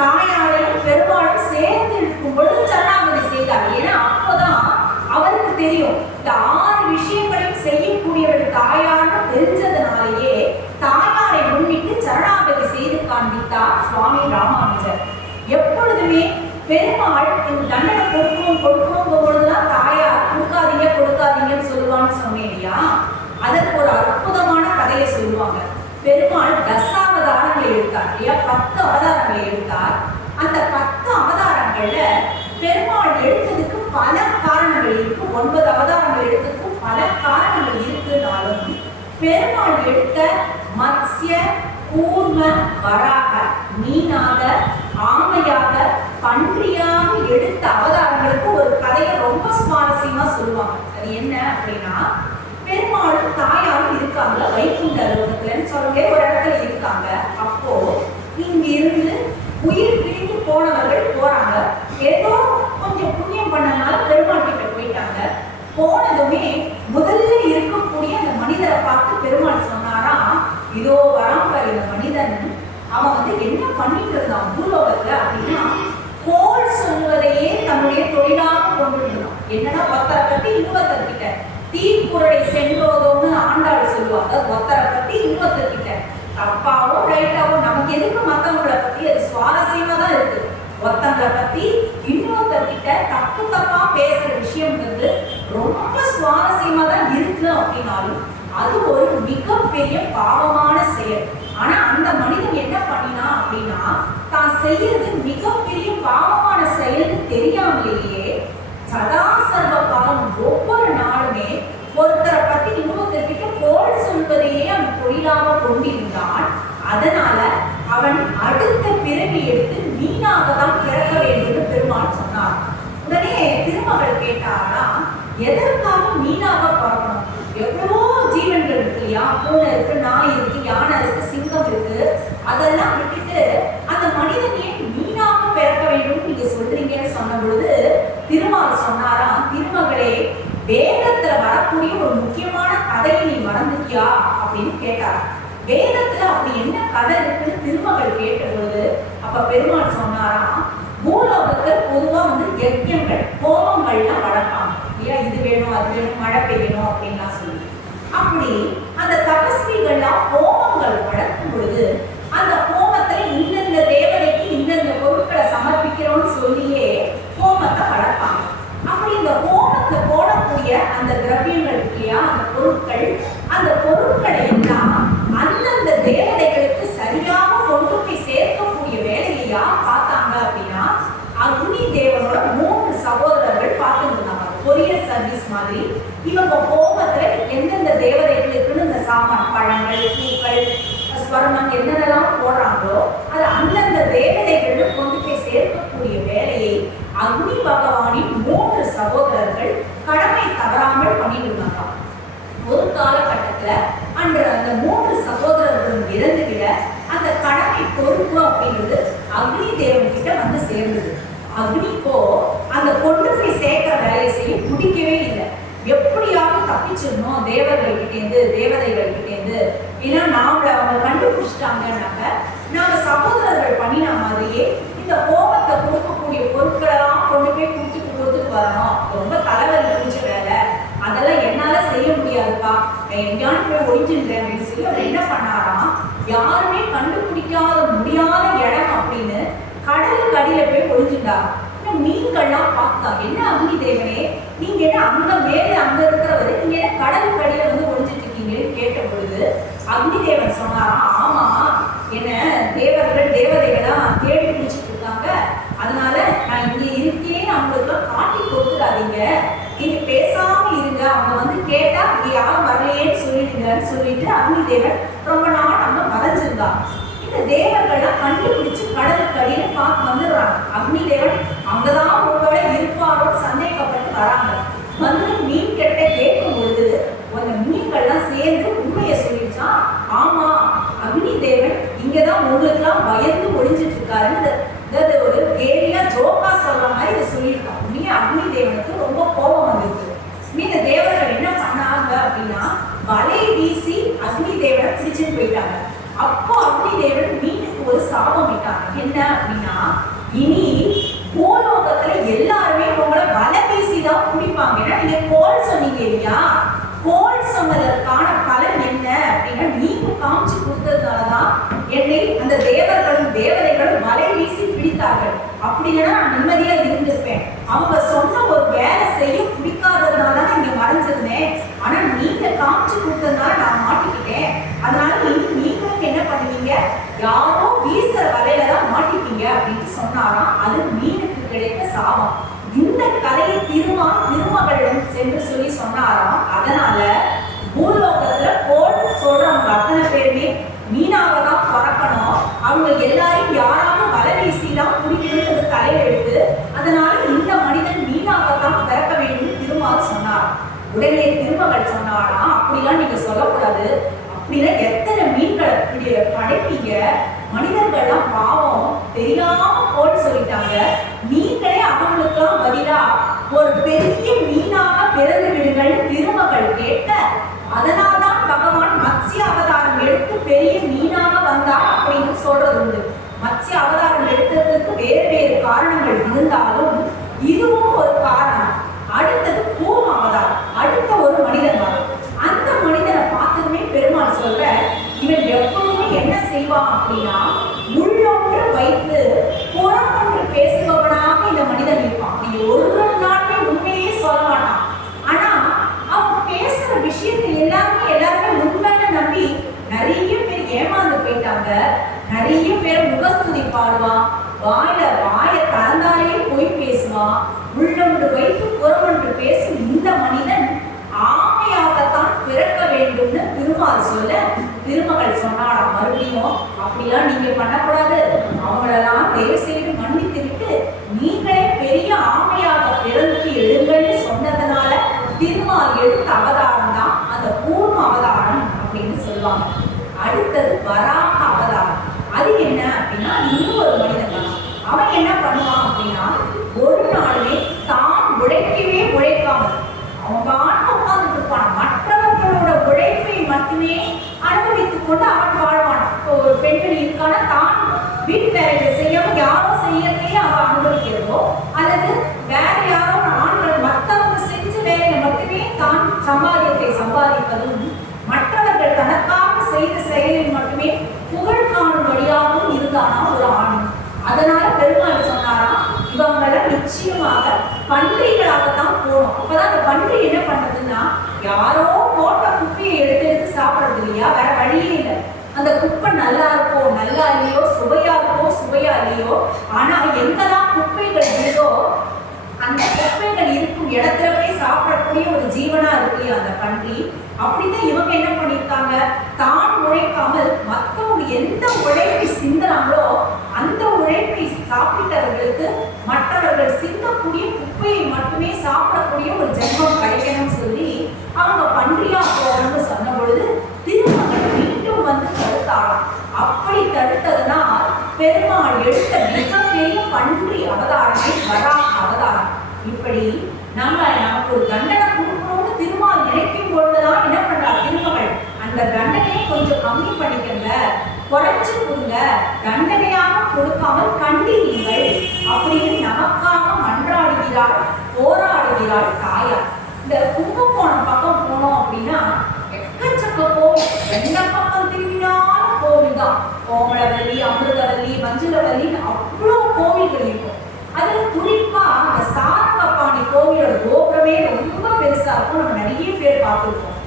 தாயாரையும் பெருமாளும் சேர்ந்து இருக்கும் பொழுது சரணாகதி செய்தார். ஏன்னா அப்போதான் அவருக்கு தெரியும் இந்த 6 விஷயங்களையும் செய்யக்கூடியவர்கள் தாயார்னு தெரிஞ்சதுனாலேயே தாயாரை முன்னிட்டு சரணாகதி செய்து காண்பித்தார் சுவாமி ராமானுஜர். எப்பொழுதுமே பெருமாள் இந்த தண்டனை கொடுக்கணும் பொழுதுதான் தாயார் கொடுக்காதீங்கன்னு சொல்லுவான்னு சொன்னேன் இல்லையா. அதற்கு ஒரு அற்புதமான கதையை சொல்லுவாங்க. பெருமாள் தசாவதாரங்களை எடுத்தார் இல்லையா, 10 அவதாரங்களை எடுத்தார். அந்த 10 அவதாரங்கள்ல பெருமாள் எடுத்ததுக்கு பல காரணங்கள் இருக்கு. 9 அவதாரங்கள் எடுத்ததுக்கும் பல காரணங்கள் இருக்குனாலும் பெருமாள் எடுத்த மத்ஸ்ய கூர்ம வராக மீனாக ஆமையாக பன்றியாக எடுத்த அவதாரங்களுக்கு ஒரு கதையை ரொம்ப சுவாரஸ்யமா சொல்லுவாங்க. அது என்ன அப்படின்னா பெருமாளும் தாயாரும் இருக்காங்க வைகுண்ட லோகத்துலன்னு சொல்லிட்டு ஒரு இடத்துல இருக்காங்க. அப்போ இங்க இருந்து உயிர் பிரிந்து போனவர்கள் போறாங்க. ஏதோ கொஞ்சம் புண்ணியம் பண்ணனால பெருமாள் கிட்ட போயிட்டாங்க. போனதுமே முதல்ல இருக்கக்கூடிய அந்த மனிதரை பார்த்து பெருமாள் சொன்னாரா, இதோ வராம்பார் இந்த மனிதன், அவன் வந்து என்ன பண்ணிட்டு இருந்தான் பூலோகத்துல அப்படின்னா கோல் சொல்வதையே தன்னுடைய தொழிலாக கொண்டு இருந்தான். என்னன்னா ஒத்தரை கட்டி இன்னொருத்தர்கிட்ட தீக்குறளை சென்றோதோன்னு ஆண்டாள் சொல்லுவாங்க. ஒத்தரை கட்டி இன்னொருத்தர்கிட்ட தப்பாவோ ரைட்டாவோ நமக்கு எதுக்கு மற்றவங்களை பத்தி அது சுவாரஸ்யமா தான் இருக்கு. ஒருத்தங்களை பத்தி இன்னொருத்தர்கிட்ட தப்பு தப்பா பேசுற விஷயம்ன்றது ரொம்ப சுவாரஸ்யமா தான் இருக்கு அப்படின்னு பெரிய பாவமான செயல். ஆனா அந்த மனிதன் என்ன பண்ணினா அப்படின்னா, தான் செய்யறது மிகப்பெரிய பாவமான செயல்னு தெரியாமலேயே சதா சர்வ காலம் ஒவ்வொரு நாளுமே ஒருத்தரை பத்தி இன்னொருத்தர்கிட்ட கோல் சொல்வதையே அவன் தொழிலாக கொண்டிருந்தான். அதனால அவன் அடுத்த பிறவி எடுத்து மீனாக தான் பிறக்க வேண்டும் பெருமாள் சொன்னார். உடனே திருமகள் கேட்டாரா, எதற்காக மீனாக பிறக்கணும்? எவ்வளவோ ஜீவன்கள் இருக்கு இல்லையா, பூனை இருக்கு, நாய் இருக்கு, யானை இருக்கு, சிங்கம் இருக்கு. அதெல்லாம் விட்டுட்டு அந்த மனிதன் ஏன் மீனாக பிறக்க வேண்டும் நீங்க சொல்றீங்கன்னு சொன்ன பொழுது திருமால் சொன்னாராம், திருமகளே, வேதத்துல வரக்கூடிய ஒரு முக்கியமான கதையை நீ மறந்துட்டியா அப்படின்னு கேட்டார். வேதத்துல அப்படி என்ன கதை இருக்குன்னு திருமகள் கேட்டபோது அப்ப பெருமாள் சொன்னாராம், பூலோகத்தில் பொதுவா யஜ்யங்கள் ஹோமங்கள்லாம் வளர்ப்பாங்க இல்லையா, இது வேணும் அது வேணும் மழை பெய்யணும் அப்படின்லாம் சொல்லி. அப்படி அந்த தபஸ்விகள்லாம் ஹோமங்கள் வளர்க்கும் பொழுது அந்த ஹோமத்துல இந்தந்த தேவதைக்கு இந்தந்த பொருட்களை சமர்ப்பிக்கிறோம்னு சொல்லியே ஹோமத்தை வளர்ப்பாங்க. அப்படி இந்த ஹோமத்தை போடக்கூடிய அந்த திரவியங்கள் இல்லையா, அந்த பொருட்களை எல்லாம் அந்தந்த தேவதைகளுக்கு சரியாக கொண்டு போய் சேர்க்கக்கூடிய வேலையா பார்த்தாங்க அப்படின்னா அக்னி தேவனோட 3 சகோதரர்கள் பார்த்துருந்தாங்க. கொரியர் சர்வீஸ் மாதிரி இவங்க ஹோமத்துல எந்தெந்த தேவதைகளுக்குன்னு இந்த சாமான், பழங்கள், பூக்கள், ஸ்வர்ணம் என்னென்னலாம் போடுறாங்களோ அது அந்தந்த தேவதைகள் கொண்டு போய் சேர்க்கக்கூடிய வேலையை அக்னி பகவானின் 3 சகோதரர்கள் கடமை தவறாமல் பண்ணிட்டு இருந்தாங்க. ஒரு காலகட்டத்துல அன்று அந்த 3 சகோதரர்களும் இறந்துவிட அந்த கடமை பொறுப்பு அப்படின்றது அக்னி தேவன் கிட்ட வந்து சேர்ந்தது. அக்னிக்கோ அந்த கொண்டு போய் சேர்க்கிற வேலையை செய்ய பிடிக்கவே இல்லை. எப்படியாவது தப்பிச்சிடணும் தேவதைகள் கிட்டேந்து. ஏன்னா நாமளை அவங்க கண்டுபிடிச்சிட்டாங்கன்னாக்க நாம சகோதரர்கள் பண்ணின மாதிரியே இந்த கோபத்தை கொடுக்கக்கூடிய பொருட்களெல்லாம் கொண்டு போய் கொடுத்துட்டு வரணும். ரொம்ப தலைவலி பிடிச்ச வேலை, அதெல்லாம் என்னால செய்ய முடியாதுப்பா, எங்கேயானு போய் ஒழிஞ்சுன்றேன் அப்படின்னு சொல்லி அவர் என்ன பண்ணாராம், யாருமே கண்டுபிடிக்காத முடியாத இடம் அப்படின்னு கடலுக்கு அடியில போய் ஒழிஞ்சுட்டார். மீன்கள்லாம் பார்த்தாங்க, என்ன அக்னி தேவனே, நீங்க என்ன அங்க மேல அங்க இருக்கிறவரு, நீங்க என்ன கடலுக்கு அடியில ஒழிஞ்சிட்டு இருக்கீங்களேன்னு கேட்ட பொழுது அக்னி தேவன் சொன்னாராம், ஆமா, என்ன தேவதைகளா தேடி பிடிச்சிட்டு இருக்காங்க, அதனால நான் இங்க இருக்கேன்னு அவங்களுக்கு காட்டி கொடுத்துடாதீங்க, நீங்க பேசாம இருங்க, அவங்க கேட்டா இங்க யாரும் வரலையேன்னு சொல்லிடுங்கன்னு சொல்லிட்டு அக்னி தேவன் ரொம்ப நாள் அங்க மறைஞ்சிருந்தா. இந்த தேவர்கள்லாம் கண்டுபிடிச்சு கடலுக்கு அடியில பார்த்து வந்துடுறாங்க. அக்னி தேவன் அங்கதான் உங்களோட இருப்பாரோன்னு சந்தேகப்பட்டு வராங்க. மீன் கிட்ட கேட்கும் பொழுது அந்த மீன்கள்லாம் சேர்ந்து உண்மையை சொல்லிடுச்சான். ஆமா, அக்னி தேவன் இங்கதான் உங்களுக்கு எல்லாம் பயந்து ஒழிஞ்சிட்டு இருக்காருன்னு ஒரு கேலியா ஜோக்கா சொல்ற மாதிரி இதை சொல்லியிருக்கான். அக்னி தேவனுக்கு ரொம்ப கோபம் வந்திருக்கு. இந்த தேவர்கள் என்ன பண்ணாங்க அப்படின்னா வலை வீசி அக்னி தேவனை பிடிச்சிட்டு போயிட்டாங்க. அப்போ அக்னி தேவன் மீனுக்கு ஒரு சாபம் விட்டாங்க. என்ன அப்படின்னா, இனி பூலோகத்துல எல்லாருமே உங்களை வலை வீசிதான் பிடிப்பாங்க. ஏன்னா நீங்க கோல் சொன்னீங்க இல்லையா, கோல் சொன்னதற்கான பலன் என்ன அப்படின்னா நீங்க காமிச்சு கொடுத்ததுனாலதான் என்னை அந்த தேவதைகளும் வலை வீசி பிடித்தார்கள். அப்படின்னா நான் நிம்மதியா இருந்திருப்பேன். அவங்க சொன்ன ஒரு வேலை செய்ய பிடிக்காததுனால தான் இங்க மறைஞ்சிருந்தேன். ஆனா நீங்க காமிச்சு கொடுத்ததுனால நான் மாட்டிக்கிட்டேன். அதனால நீங்களும் என்ன பண்ணுவீங்க, யாரோ வீசுற வலையில தான் மாட்டிப்பீங்க அப்படின்னு சொன்னாராம். அது மீனுக்கு கிடைத்த சாபம். இந்த கதையை திருமகளிடம் சென்று சொல்லி சொன்னாராம். அதனால பூலோகத்துல கோல் சொல்றவங்க அத்தனை பேருமே மீனாக தான் பறக்கணும், அவங்க எல்லாரையும் யாராவது வலை வீசிலாம் பிடிக்கணும்னு தலையில எடுத்து, அதனால இந்த மனிதன் மீனாகத்தான் பிறக்க வேண்டும் திருமால் சொன்னார். உடனே திருமகள் சொன்னாராம், அப்படிலாம் நீங்க சொல்லக்கூடாது, அப்படின்னா எத்தனை மீன்களை படைப்பீங்க, மனிதர்கள்லாம் பாவம் தெரியாம கோல் சொல்லிட்டாங்க, நீங்களே அவங்களுக்கெல்லாம் பதிலா ஒரு பெரிய மீனாக பிறந்து விடுங்கள்னு திருமகள் கேட்க, அதனால்தான் பகவான் மத்ஸ்ய அவதாரம் எடுத்து பெரிய மீனாக வந்தார் அப்படின்னு சொல்றது உண்டு. மத்ஸ்ய அவதாரம் எடுத்ததுக்கு வேறு காரணங்கள் இருந்தாலும் இதுவும் ஒரு காரணம். அடுத்தது கூர்ம அவதாரம், அடுத்த ஒரு மனிதன் வரும். அந்த மனிதனை பார்த்ததுமே பெருமாள் சொல்ற, இவன் எப்பவுமே என்ன செய்வான் அப்படின்னா உள்ளொன்று வைத்து புறமொன்று பேசுபவனாக இந்த மனிதன் இருப்பான். நீ ஒரு நாளுமே உண்மையே சொல்ல மாட்டான். ஆனா அவன் பேசுற விஷயத்தை எல்லாருமே உண்மைன்னு நம்பி நிறைய பேர் முகஸ்துதி பாடுவான், வாய திறந்தாலே போய் பேசுவான், உள்ளொன்று வைத்து புறமொன்று பேசும் இந்த மனிதன் ஆமையாகத்தான் பிறக்க வேண்டும்னு திருமால் சொல்ல, திருமகள் சொன்னாலாம் மறுபடியும் அப்படிலாம் நீங்க பண்ணக்கூடாது, அவங்களெல்லாம் தயவு செய்து மன்னித்து விட்டு நீங்களே பெரிய ஆமையாக பிறந்து எடுங்கன்னு சொன்னதுனால திருமால் எடுத்த அவதாரம் தான் அந்த கூர்ம அவதாரம் அப்படின்னு சொல்லுவாங்க. அடுத்தது வராக அவதாரம். அது என்ன அப்படின்னா இன்னும் ஒரு மனிதன் தான். அவன் என்ன பண்ணுவான் அப்படின்னா ஒரு நாளுமே தான் உழைக்காமல் அவன் பாட்டு உட்கார்ந்துட்டு இருப்பான். மற்றவர்களோட உழைப்பை மட்டுமே அனுபவித்துக் கொண்டு அவன் வாழ்வான். இப்போ ஒரு பெண்கள் இருக்கான தான் வீட்டு வேலைகளை செய்யாம யாரோ செய்யறதையே அவன் அனுபவிக்கிறதோ, அல்லது வேற யாரோ ஆண்கள் மற்றவங்க செஞ்ச வேலையை மட்டுமே தான் சம்பாதிப்பதும், மற்றவர்கள் தனக்காக செய்த செயலில் மட்டுமே புகழ் காணும் வழியாகவும் இருந்தானா ஒரு ஆண். அதனால பெருமாள் சொன்னாராம், இவங்கள நிச்சயமாக பன்றிகளாகத்தான் போகணும். அப்பதான் அந்த பன்றி என்ன பண்றதுன்னா யாரோ போட்ட குப்பையை எடுத்து சாப்பிடறது இல்லையா, வேற வழியே இல்லை. அந்த குப்பை நல்லா இருக்கோ நல்லா இல்லையோ, சுவையா இருக்கோ சுவையா இல்லையோ, ஆனா எங்கெல்லாம் குப்பைகள் இருக்கோ அந்த குப்பைகள் இருக்கும் இடத்துல போய் சாப்பிடக்கூடிய ஒரு ஜீவனா இருக்கு அந்த பன்றி. அப்படிதான் இவங்க என்ன பண்ணிருக்காங்க, தான் உழைக்காமல் மற்றவங்க எந்த உழைப்பை சிந்தனாங்களோ அந்த உழைப்பை சாப்பிட்டவர்களுக்கு மற்றவர்கள் சிந்தக்கூடிய குப்பையை மட்டுமே சாப்பிடக்கூடிய ஒரு ஜென்மம் கிடைக்கணும்னு சொல்லி அவங்க பன்றியா போகணும்னு சொன்ன பொழுது திருமகள் மீண்டும் வந்து தடுத்தாளாம். அப்படி தடுத்ததுனால் பெருமாள் எடுத்த மிகப்பெரிய பன்றி அவதாரமே வராக அவதாரம். இப்படி நமக்கு ஒரு தண்டனை கொடுக்கணும்னு திருமால் நினைக்கும் பொழுதுதான் என்ன பண்றாங்க திருமகள், அந்த தண்டனையை கொஞ்சம் கம்மி பண்ணிக்கங்க, குறைச்சு கொடுங்க, தண்டனையாக கொடுக்காமல் கண்டிருங்கள் அப்படின்னு நமக்காக மன்றாடுகிறாள், போராடுகிறாள் தாயார். இந்த கும்பகோணம் பக்கம் போனோம் அப்படின்னா எக்கச்சக்க கோவில், எந்த பக்கம் திரும்பினாலும் கோவில் தான். கோமலவல்லி, அமிர்தவல்லி, மஞ்சுளவல்லின்னு அவ்வளோ கோவில்கள் இருக்கும். அதுல குறிப்பா அந்த சாரங்கபாணி கோவிலோட கோபுரமே ரொம்ப பெருசா இருக்கும். நம்ம நிறைய பேர் பார்த்துருக்கோம்.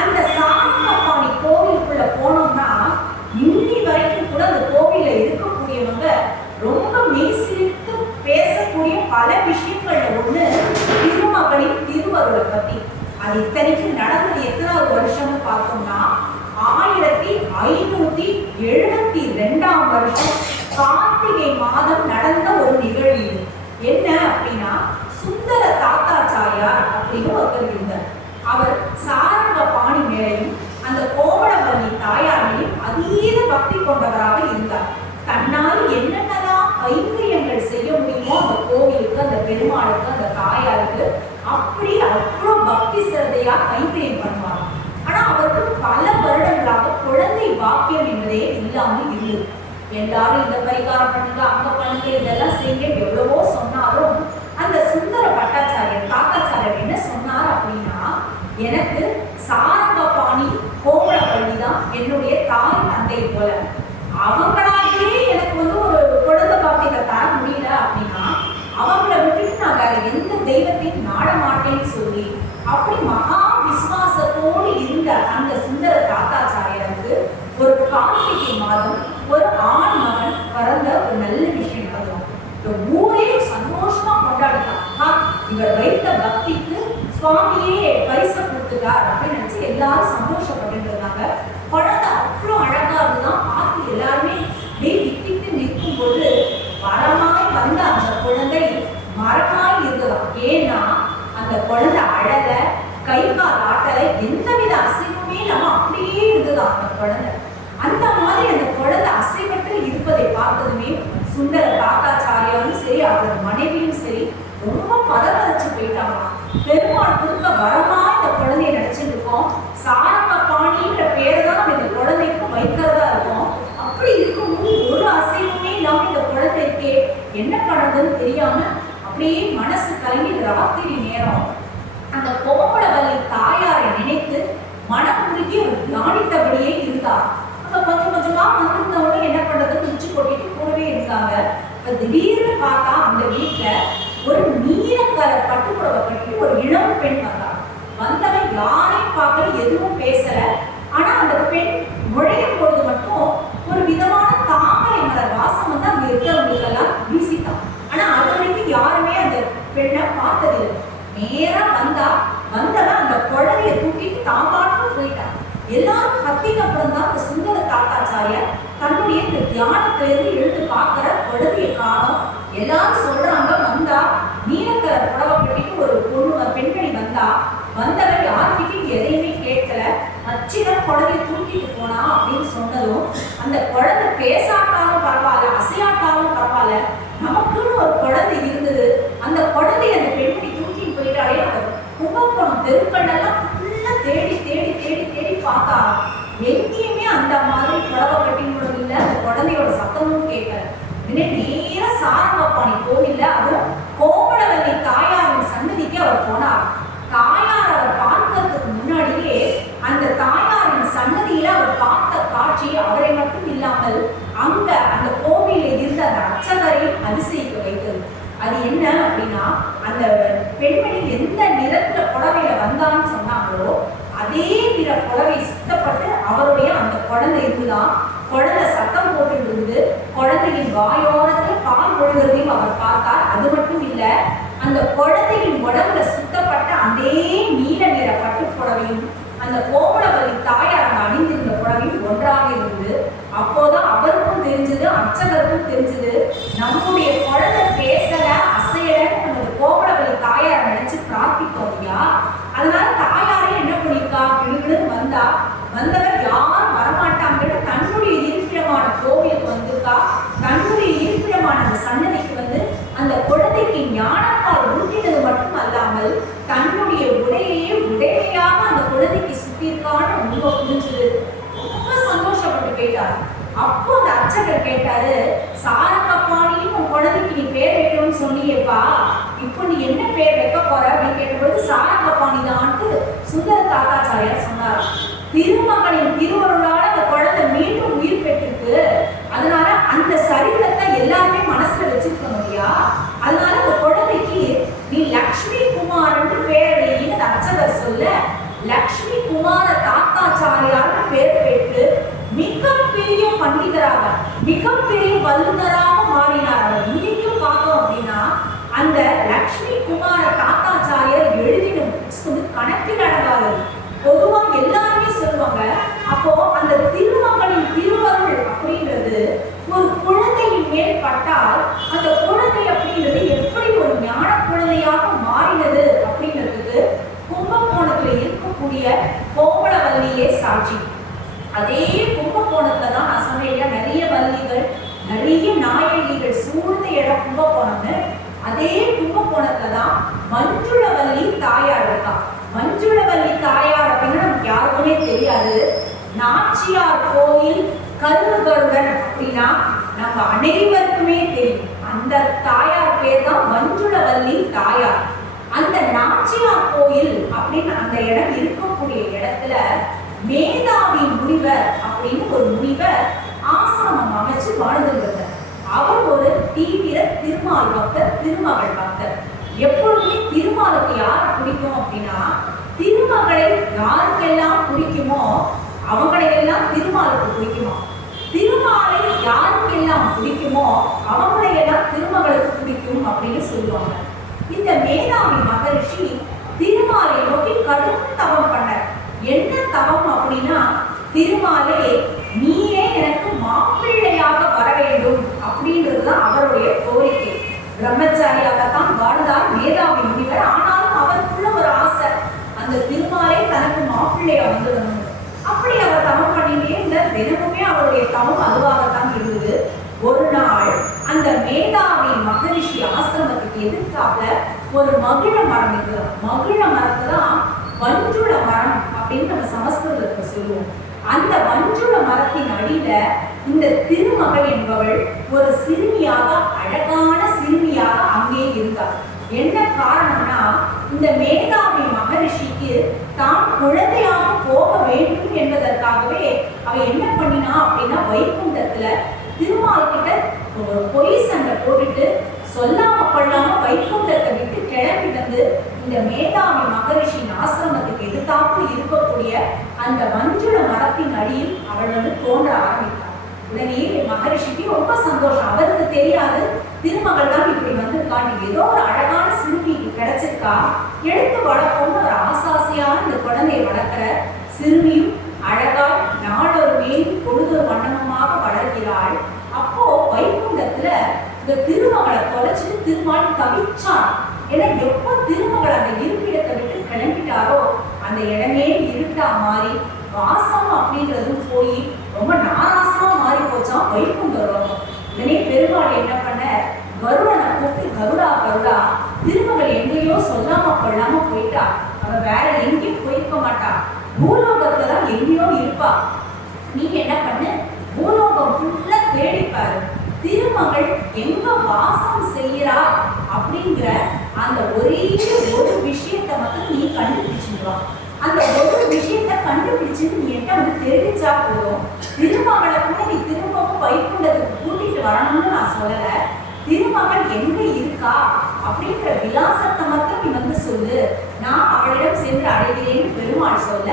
அந்த சாரங்கபாணி கோவிலுக்குள்ள போனோம்னா இன்னி வரைக்கும் கூட அந்த கோவில இருக்கக்கூடியவங்க ரொம்ப மெய்சிலிர்த்து பேசக்கூடிய பல விஷயங்கள்ல ஒண்ணு திருமகளின் திருவருளை பத்தி. அது இத்தனைக்கு நடந்தது எத்தனாவது வருஷம்னு பார்த்தோம்னா 1572ஆம் வருஷம் கார்த்திகை மாதம் நடந்த ஒரு நிகழ்வு. என்ன அப்படின்னா சுந்தர தாத்தாச்சாரியார் அப்படின்னு ஒருத்தர் இருந்தார். அவர் சாரங்கபாணி மேலையும் அந்த கோமலவல்லி தாயார் மேலும் அதீத பக்தி கொண்டவராக இருந்தார். தன்னால் என்னென்னலாம் கைங்கரியங்கள் செய்ய முடியுமோ அந்த கோவிலுக்கு, அந்த பெருமாளுக்கு, அந்த தாயாருக்கு அப்படி அவ்வளோ பக்தி சிரதையா கைங்கரியம் பண்ணுவாங்க. ஆனா அவருக்கு பல வருடங்களாக குழந்தை பாக்கியம் என்பதே இல்லாமல் இருந்தது. எல்லாரும் இந்த பரிகாரம் பண்ணுங்க, அங்க பண்ணுங்க, இதெல்லாம் செய்ய எவ்வளவோ சொன்னாலும் அந்த சுந்தர பட்டாச்சாரியர் தாத்தாச்சாரியர் என்ன சொன்னார் அப்படின்னா, எனக்கு சாரங்கபாணி கோமலவல்லி தான் என்னுடைய தாய் தந்தை போல, அவங்களாலேயே எனக்கு ஒரு குழந்தை பாக்கியத்தை தர முடியல அப்படின்னா அவங்கள விட்டுட்டு நான் வேற எந்த தெய்வத்தையும் நாட மாட்டேன்னு சொல்லி அப்படி மகா விசுவாசத்தோடு இருந்த அந்த சுந்தர தாத்தாச்சாரியருக்கு ஒரு கார்த்திகை மாதம் ஒரு ஆண் மகன் பிறந்த ஒரு நல்ல விஷயம் நடக்கும். இந்த ஊரே சந்தோஷமா கொண்டாடிட்டாங்க. இவர் வைத்த பக்திக்கு சுவாமியே பரிசு கொடுத்துட்டார் அப்படின்னு நினைச்சு எல்லாரும் சந்தோஷப்பட்டு இருந்தாங்க. குழந்தை அவ்வளோ அழகா இருந்துதான் பார்த்து எல்லாருமே வித்திட்டு நிற்கும் போது வரமாய் வந்த அந்த குழந்தை மரமாய் இருந்ததாம். ஏன்னா அந்த குழந்தை அழல, கை கால் ஆட்டலை, எந்தவித அசைவுமே நம்ம அப்படியே இருந்ததாம் அந்த குழந்தை. அந்த மாதிரி அந்த குழந்தை அசைவற்று இருப்பதை பார்த்ததுமே சுந்தர தாத்தாச்சாரியாரும் சரி அவரது மனைவியும் சரி ரொம்ப பதவதச்சு போயிட்டாங்க. பெருமாள் கொடுத்த வரமா இந்த குழந்தைய நினைச்சிட்டு இருக்கோம். சாரங்கபாணின்ற பேரை தான் நம்ம இந்த குழந்தைக்கு வைக்கிறதா இருக்கும். அப்படி இருக்கும்போது ஒரு அசைவுமே இல்லாம இந்த குழந்தைக்கு என்ன பண்ணுறதுன்னு தெரியாம அப்படியே மனசு கலங்கி ராத்திரி நேரம் அந்த கோமலவல்லி தாயாரை நினைத்து மனம் உருகி ஒரு தியானித்தபடியே இருந்தார். அங்க கொஞ்சம் கொஞ்சமா வந்திருந்தவங்க என்ன பண்றதுன்னு உச்சி கொட்டிட்டு கூடவே இருந்தாங்க. இப்ப திடீர்னு பார்த்தா அந்த வீட்டுல ஒரு நீலக்கரை பட்டுப்புடவை கட்டிட்டு ஒரு இளம் பெண் வந்தவன் யாரையும் பார்க்கல, எதுவும் பேசல. ஆனா அந்த பெண் நுழையும் பொழுது மட்டும் ஒரு விதமான தியானத்திலிருந்து எடுத்து பார்க்கிற குழந்தைய காணோம். எல்லாரும் சொல்றாங்க, வந்தா நீலக்கலர் புடவை கட்டிட்டு ஒரு பொண்ணு பெண்மணி வந்தவர் யார்கிட்டையும் எதையுமே கேட்கல. நச்சிடம் குழந்தைய தூக்கிட்டு போனா அப்படின்னு சொன்னதும் அந்த குழந்தை பேசாட்டாலும் பரவாயில்ல, அசையாட்டாலும் பரவாயில்ல, நமக்குன்னு ஒரு குழந்தை இருந்தது. அந்த குழந்தைய அந்த பெண்மணி தூக்கிட்டு போயிட்டாலே அந்த கும்பகோணம் தெருக்கண்ணெல்லாம் ஃபுல்லா தேடி தேடி தேடி தேடி பார்த்தா எங்கேயுமே அந்த மாதிரி புடவை கட்டினோட இல்லை, அந்த குழந்தையோட சத்தமும் கேட்கல. நேர சாரங்கப்பாணி கோவில்ல, அதுவும் கோமலவல்லி தாயாரின் சன்னதிக்கு அவர் போனார். தாயார் அவர் பார்க்கறதுக்கு முன்னாடியே அந்த தாயாரின் சன்னதியில அவர் பார்த்த காட்சி அவரை மட்டும் இல்லாமல் அங்க அந்த கோவிலில் இருந்த அந்த அர்ச்சகரையும் அதிசயிக்க வைத்தது. அது என்ன அப்படின்னா, அந்த பெண்மணி எந்த நிறத்துல புடவையில வந்தான்னு சொன்னாங்களோ அதே நிற புடவை சுத்தப்பட்டு அவருடைய அந்த குழந்தை இருந்துதான். குழந்தை சத்தம் போட்டு இருந்தது. குழந்தையின் வாயோரத்துல பால் ஒழுகிறதையும் அவர் பார்த்தார். அது மட்டும் இல்ல, அந்த குழந்தையின் உடம்புல சுத்தப்பட்ட அதே நீல நிற பட்டு புடவையும் அந்த கோமலவல்லி தாயார் அணிந்திருந்த புடவையும் ஒன்றாக இருந்தது. அப்போதான் அவருக்கும் தெரிஞ்சது, அர்ச்சகருக்கும் தெரிஞ்சது, நம்முடைய குழந்தை பேசல அசையலன்னு நம்ம கோமலவல்லி தாயார் நினைச்சு பிரார்த்தித்தோம் இல்லையா. அதனால தாயாரே என்ன பண்ணிருக்கா, விடுவிடுன்னு வந்தவர் யாரும் வரமாட்டாங்கன்னு தன்னுடைய இருப்பிடமான கோவிலுக்கு வந்திருக்கா. தன்னுடைய இருப்பிடமான அந்த சன்னதிக்கு வந்து அந்த குழந்தைக்கு ஞானப்பால் ஊட்டினது மட்டும் அல்லாமல் தன்னுடைய உடையையே உடைமையாக அந்த குழந்தைக்கு சுத்திருக்கான்னு ரொம்ப புரிஞ்சது. ரொம்ப சந்தோஷப்பட்டு போயிட்டாரு. அப்போ அந்த அர்ச்சகர் கேட்டாரு, சாரங்கப்பாணியும் உன் குழந்தைக்கு நீ பேர் வைக்கணும்னு சொன்னியேப்பா, இப்போ நீ என்ன பேர் வைக்க போற அப்படின்னு கேட்டபோது சாரங்கப்பாணி தான்ட்டு சுந்தர தாத்தாச்சாரியார் சொன்னார். திருமகனின் திருவருளால் அந்த குழந்தை மீண்டும் உயிர் பெற்றிருக்கு. அதனால அந்த சரித்திரத்தை எல்லாருமே மனசுல வச்சிருக்கணும் இல்லையா. அதனால அந்த குழந்தைக்கு நீ லக்ஷ்மி குமார்னு பேர் வைன்னு அர்ச்சகர் சொல்ல, லக்ஷ்மி குமார தாத்தாச்சாரியார்னு பேர் பெற்று மிகப்பெரிய பண்டிதராக, மிகப்பெரிய வல்லுநராக மாறினார். அவர் இன்னைக்கும் பார்த்தோம் அப்படின்னா அந்த லக்ஷ்மி குமார தாத்தாச்சாரியார் எழுதின புக்ஸ் வந்து கணக்கில் அடங்காது. பொதுவா எல்லாருமே சொல்லுவாங்க, அப்போ அந்த திருமகனின் திருவருள் அப்படின்றது ஒரு குழந்தையின் மேல் பட்டால் அந்த குழந்தை அப்படின்றது எப்படி ஒரு ஞான குழந்தையாக மாறினது அப்படின்றதுக்கு கும்பகோணத்துல இருக்கக்கூடிய கோமலவல்லியே சாட்சி. அதே கும்பகோணத்துல தான் நான் சொன்னேன், நிறைய வள்ளிகள் நிறைய நாயகிகள் சூழ்ந்த இடம் கும்பகோணம்னு. அதே கும்பகோணத்துல தான் மஞ்சுளவல்லி தாயார் இருக்கா. மஞ்சுளவல்லி தாயார் அப்படின்னா நமக்கு யாருக்குமே தெரியாது. நாச்சியார் கோயில் கருகருடன் அப்படின்னா நம்ம அனைவருக்குமே தெரியும். அந்த தாயார் பேர் தான் மஞ்சுளவல்லி தாயார். அந்த நாச்சியார் கோயில் அப்படின்னு அந்த இடம் இருக்கக்கூடிய இடத்துல மேதாவி முனிவர் அப்படின்னு ஒரு முனிவர் ஆசிரமம் அமைச்சு வாழ்ந்துருந்தார். அவர் ஒரு தீவிர திருமால் பக்தர், திருமகள் பக்தர். எப்பொழுதுமே திருமாலுக்கு யாரை பிடிக்கும் அப்படின்னா, திருமகளை யாருக்கெல்லாம் பிடிக்குமோ அவங்களையெல்லாம் திருமாலுக்கு பிடிக்குமா, திருமாலை யாருக்கெல்லாம் பிடிக்குமோ அவங்களையெல்லாம் திருமகளுக்கு பிடிக்கும் அப்படின்னு சொல்லுவாங்க. இந்த மேதாவி மகரிஷி திருமாலை நோக்கி கடும் தவம் பண்ணார். என்ன தவம் அப்படின்னா, திருமாலே நீயே எனக்கு மாப்பிள்ளையாக வர வேண்டும் அப்படின்றதுதான் அவருடைய கோரிக்கை. பிரம்மச்சாரியாகத்தான் வாழ்ந்தார் மேதாவி முனிவர். ஆனாலும் அவருக்குள்ள ஒரு ஆசை, அந்த திருமாலே தனக்கு மாப்பிள்ளையா வந்துடணும். அப்படி அவர் தவம் பண்ணிட்டே இந்த தினமுமே அவருடைய தவம் அதுவாகத்தான் இருந்தது. ஒரு நாள் அந்த மேதாவி மகரிஷி ஆசிரமத்துக்கு எதிர்த்தாப்புல ஒரு மகிழ மரம் இருக்குது. மகிழ மரத்தை தான் வஞ்சுள மரம் அப்படின்னு நம்ம சமஸ்கிருதத்துல சொல்லுவோம். அந்த வஞ்சுள மரத்தின் அடியில இந்த திருமகள் என்பவள் ஒரு சிறுமியாக, அழகான சிறுமியாக அங்கே இருந்தார். என்ன காரணம்னா, இந்த மேதாவி மகரிஷிக்கு தான் குழந்தையாக போக வேண்டும் என்பதற்காகவே அவ என்ன பண்ணினா அப்படின்னா, வைகுண்டத்துல திருமால் கிட்ட ஒரு பொய் சண்டை போட்டுட்டு சொல்லாம கொள்ளாம வைகுண்டத்தை விட்டு கிளம்பி வந்து இந்த மேதாவி மகரிஷியின் ஆசிரமத்துக்கு எதிர்த்தாப்பு இருக்கக்கூடிய அந்த மஞ்சுள மரத்தின் அடியில் அவள் வந்து தோன்ற ஆரம்பித்தார். உடனே மகரிஷிக்கு ரொம்ப சந்தோஷம். அவருக்கு தெரியாது திருமகள் தான் இப்படி வந்திருக்கான்னு. ஏதோ ஒரு அழகான சிறுமிக்கு கிடைச்சிருக்கா, எடுத்து வளர்ப்போம். ஒரு ஆசாசியான இந்த குழந்தையை வளர்க்கிற சிறுமியும் அழகாய் நாடொரு மேலும் பொழுது வண்ணமாக வளர்க்கிறாள். தவிச்சான். ஏன்னா எப்போ திருமகள் அந்த இருப்பிடத்தை விட்டு கிளம்பிட்டாரோ அந்த இடமே இருட்டா மாறி வாசம் அப்படின்றதும் போய் ரொம்ப நாராசமா மாறி போச்சான் வைகுண்ட லோகம். உடனே பெருமாள் என்ன பண்ண, கருடனை கூப்பிட்டு கருடா கருடா, திருமகள் எங்கேயோ சொல்லாம கொள்ளாம போயிட்டா, அவ வேற எங்கேயும் போயிருக்க மாட்டா, பூலோகத்துல தான் எங்கேயோ இருப்பா. நீ என்ன பண்ணு, பூலோகம் ஃபுல்லா தேடிப்பாரு, திருமகள் எங்க வாசம் செய்யறா அப்படிங்கிற அந்த ஒரே ஒரு விஷயத்தை மட்டும் நீ கண்டுபிடிச்சிடுவா. அந்த ஒரு விஷயத்த கண்டுபிடிச்சு நீ என்கிட்ட வந்து தெரிவிச்சா போதும், திருமகளை கூட நீ திரும்பவும் வைகுண்டத்துக்கு கூட்டிட்டு வரணும்னு நான் சொல்லல, திருமகள் எங்க இருக்கா அப்படிங்கிற விலாசத்தை மட்டும் நீ வந்து சொல்லு, நான் அவளிடம் சென்று அடைகிறேன்னு பெருமாள் சொல்ல,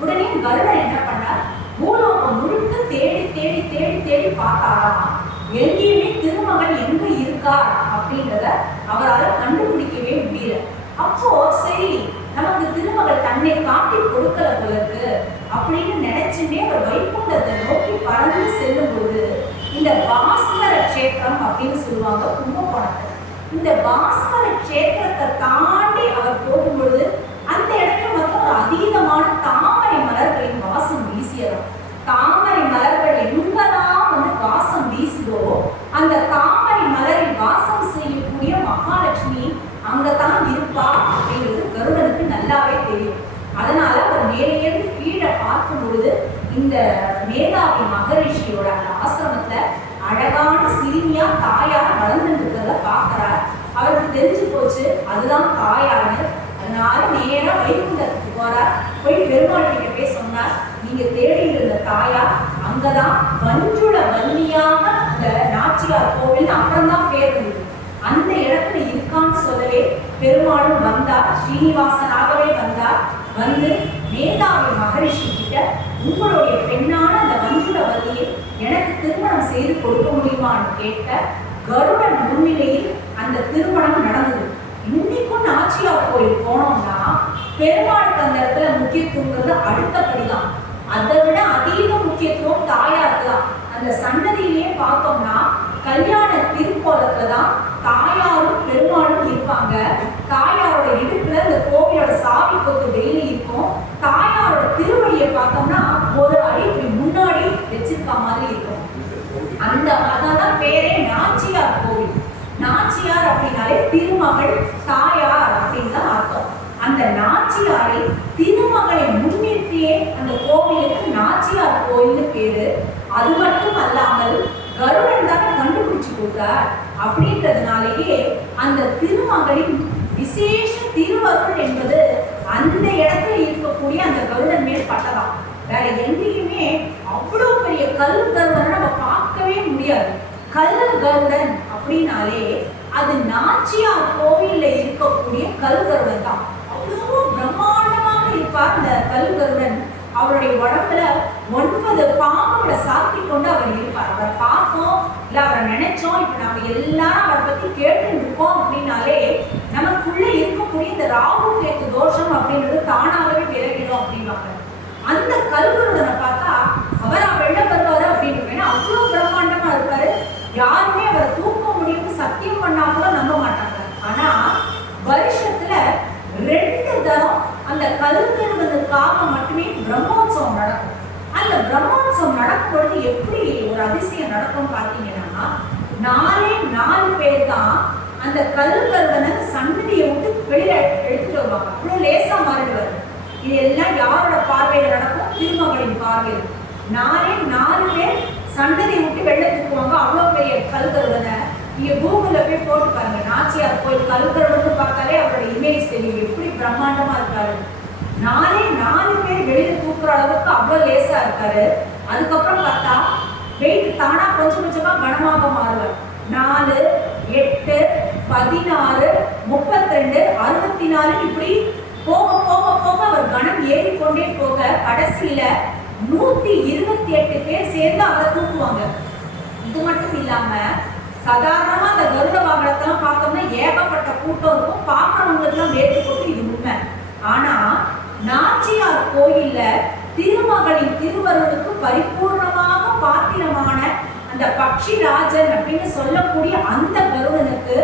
உடனே கருடன் என்ன பண்ணார், பூலோகம் முழுக்க தேடி தேடி தேடி தேடி பார்த்தாராம். எங்கேயுமே திருமகள் எங்க இருக்கா அப்படின்றத அவரால் கண்டுபிடிக்கவே முடியல. அப்போ சரி, நமக்கு திருமகள் தன்னை காட்டி கொடுக்கல போல இருக்கு அப்படின்னு நினைச்சுட்டே அவர் வைகுண்டத்தை நோக்கி பறந்து செல்லும் போது இந்த பாஸ்கர கஷேத்திரம் அப்படின்னு சொல்லுவாங்க கும்பகோணத்தை. இந்த பாஸ்கர கஷேத்திரத்தை தாண்டி அவர் போகும்பொழுது அந்த இடத்துல மட்டும் ஒரு அதீதமான தாமரை மலர்களின் வாசம் வீசியதும். தாமரை மலர்கள் எங்கெல்லாம் வந்து வாசம் வீசுதோ அந்த தாமரை மலரில் வாசம் செய்யக்கூடிய மகாலட்சுமி அங்கதான் இருப்பா அப்படிங்கிறது கருடனுக்கு நல்லாவே தெரியும். அதனால அவர் மேலேருந்து கீழே பார்க்கும் பொழுது இந்த மேதாவி மகரிஷியோட அந்த ஆசிரமத்துல அழகான சிறுமியா தாயார் வளர்ந்து இருக்கிறத பார்க்கிறார். அவருக்கு தெரிஞ்சு போச்சு அதுதான் தாயார்னு. அதனால நேரா வைகுண்டத்துக்கு போறார். போய் பெருமாள் கிட்ட போய் சொன்னார், நீங்க தேடிட்டு இருந்த தாயார் அங்கதான் வஞ்சுள வன்னியாக அந்த நாச்சியார் கோவில் அப்புறம் தான் பேர் இருந்தது, அந்த இடத்துல இருக்கான்னு சொல்லவே பெருமாளும் வந்தார், ஸ்ரீனிவாசனாகவே வந்தார். வந்து மேதாவி மகரிஷி கிட்ட உங்களுடைய பெண்ணான அந்த வஞ்சுள வல்லியை எனக்கு திருமணம் செய்து கொடுக்க முடியுமான்னு கேட்ட கருடன் முன்னிலையில் அந்த திருமணம் நடந்தது. இன்னைக்கும் நாச்சியார் கோயில் போனோம்னா பெருமாளுக்கு அந்த இடத்துல முக்கியத்துவங்கிறது அடுத்தபடிதான். அதை விட அதீத முக்கியத்துவம் தாயாருக்கு தான். அந்த சன்னதியிலேயே பார்த்தோம்னா கல்யாண திருக்கோலத்துல தான் தாயாரும் பெருமாளும் இருப்பாங்க. தாயாரோட இடுப்புல இந்த கோவிலோட சாவி கொத்து டெய்லி இருக்கும். தாயாரோட திருவடியை பார்த்தோம்னா ஒரு அடி முன்னாடி வச்சிருக்க மாதிரி இருக்கும். அந்த அதான் பேரே நாச்சியார் கோவில். நாச்சியார் அப்படின்னாலே திருமகள் தாயார் அப்படின்னு தான் அர்த்தம். அந்த நாச்சியாரை திருமகளை முன்னிறுத்தியே அந்த கோவிலுக்கு நாச்சியார் கோயில்னு பேரு. அது மட்டும் அல்லாமல் கருடன் தானே கண்டுபிடிச்சு கொடுத்தார் அப்படின்றதுனாலேயே அந்த திருமகளின் விசேஷ திருவருள் என்பது அந்த இடத்துல இருக்கக்கூடிய அந்த கருடன் மேல் பட்டதாம். வேற எங்கேயுமே அவ்வளவு பெரிய கல் கருடனை நம்ம பார்க்கவே முடியாது. கல் கருடன் அப்படின்னாலே அது நாச்சியார் கோவில்ல இருக்கக்கூடிய கல் கருடன் தான். அவ்வளவு பிரம்மாண்டமாக இருப்பார் அந்த கல் கருடன். அவருடைய உடம்புல 9 பாம்புகளை சாத்தி கொண்டு அவர் இருப்பார். அவரை பார்த்தோம் இல்ல அவரை நினைச்சோம், இப்ப நம்ம எல்லாரும் அவரை பத்தி கேட்டு இருக்கோம் அப்படின்னாலே நமக்குள்ள இருக்கக்கூடிய இந்த ராகு கேத்து தோஷம் அப்படின்றது தானாகவே விலகிடும் அப்படின்வாங்க. அந்த கல்கருடனை பார்த்தா அவரா வெளில வருவாரு அப்படின்னு அவ்வளவு பிரம்மாண்டமா இருப்பாரு. யாருமே அவரை தூக்க முடியும்னு சத்தியம் பண்ணா கூட நம்ப மாட்டாங்க. ஆனா வருஷத்துல 2 தரம் அந்த கல்கருடனுக்காக மட்டுமே பிரம்மோற்சவம் நடக்கும். அந்த பிரம்மோற்சவம் நடக்கும் பொழுது எப்படி ஒரு அதிசயம் நடக்கும் பார்த்தீங்கன்னா 4 பேர் தான் அந்த கல்கருடனை சன்னதியை விட்டு வெளியில எடுத்துட்டு வருவாங்க. அவ்வளவு லேசா மாறிடுவாரு. இது எல்லாம் யாரோட பார்வையில நடக்கும்? திருமகளின் பார்வையில். 4 பேர் சன்னதியை விட்டு வெளில தூக்குவாங்க. அவ்வளவு பெரிய கல்கருடனை நீங்க கூகுள்ல போய் போட்டு பாருங்க. நாச்சியார் கோயில் கல்கருடன் பார்த்தாலே அவரோட இமேஜ் தெரியும், எப்படி பிரம்மாண்டமா இருக்காரு. 4 பேர் வெளியில தூக்குற அளவுக்கு அவ்வளவு லேசா இருக்காரு. அதுக்கப்புறம் பார்த்தா வெயிட் தானா கொஞ்சம் கொஞ்சமா கனமாக மாறுவார். 4, 8, 16, 32, 64 இப்படி போக போக போக அவர் கணம் ஏறிக்கொண்டே போக கடைசியில 128 பேர் சேர்ந்து அவரை தூக்குவாங்க. இது மட்டும் இல்லாம சாதாரணமா அந்த கருட வாகனத்தெல்லாம் பார்த்தோம்னா ஏகப்பட்ட கூட்டம் இருக்கும். பார்க்கறவங்களுக்குலாம் வேட்டு போட்டு இது உண்மை. ஆனா நாச்சியார் கோயில்ல திருமகளின் திருவருளுக்கு பரிபூர்ணமாக பாத்திரமான அந்த பக்ஷிராஜன் அப்படின்னு சொல்லக்கூடிய அந்த கருடனுக்கு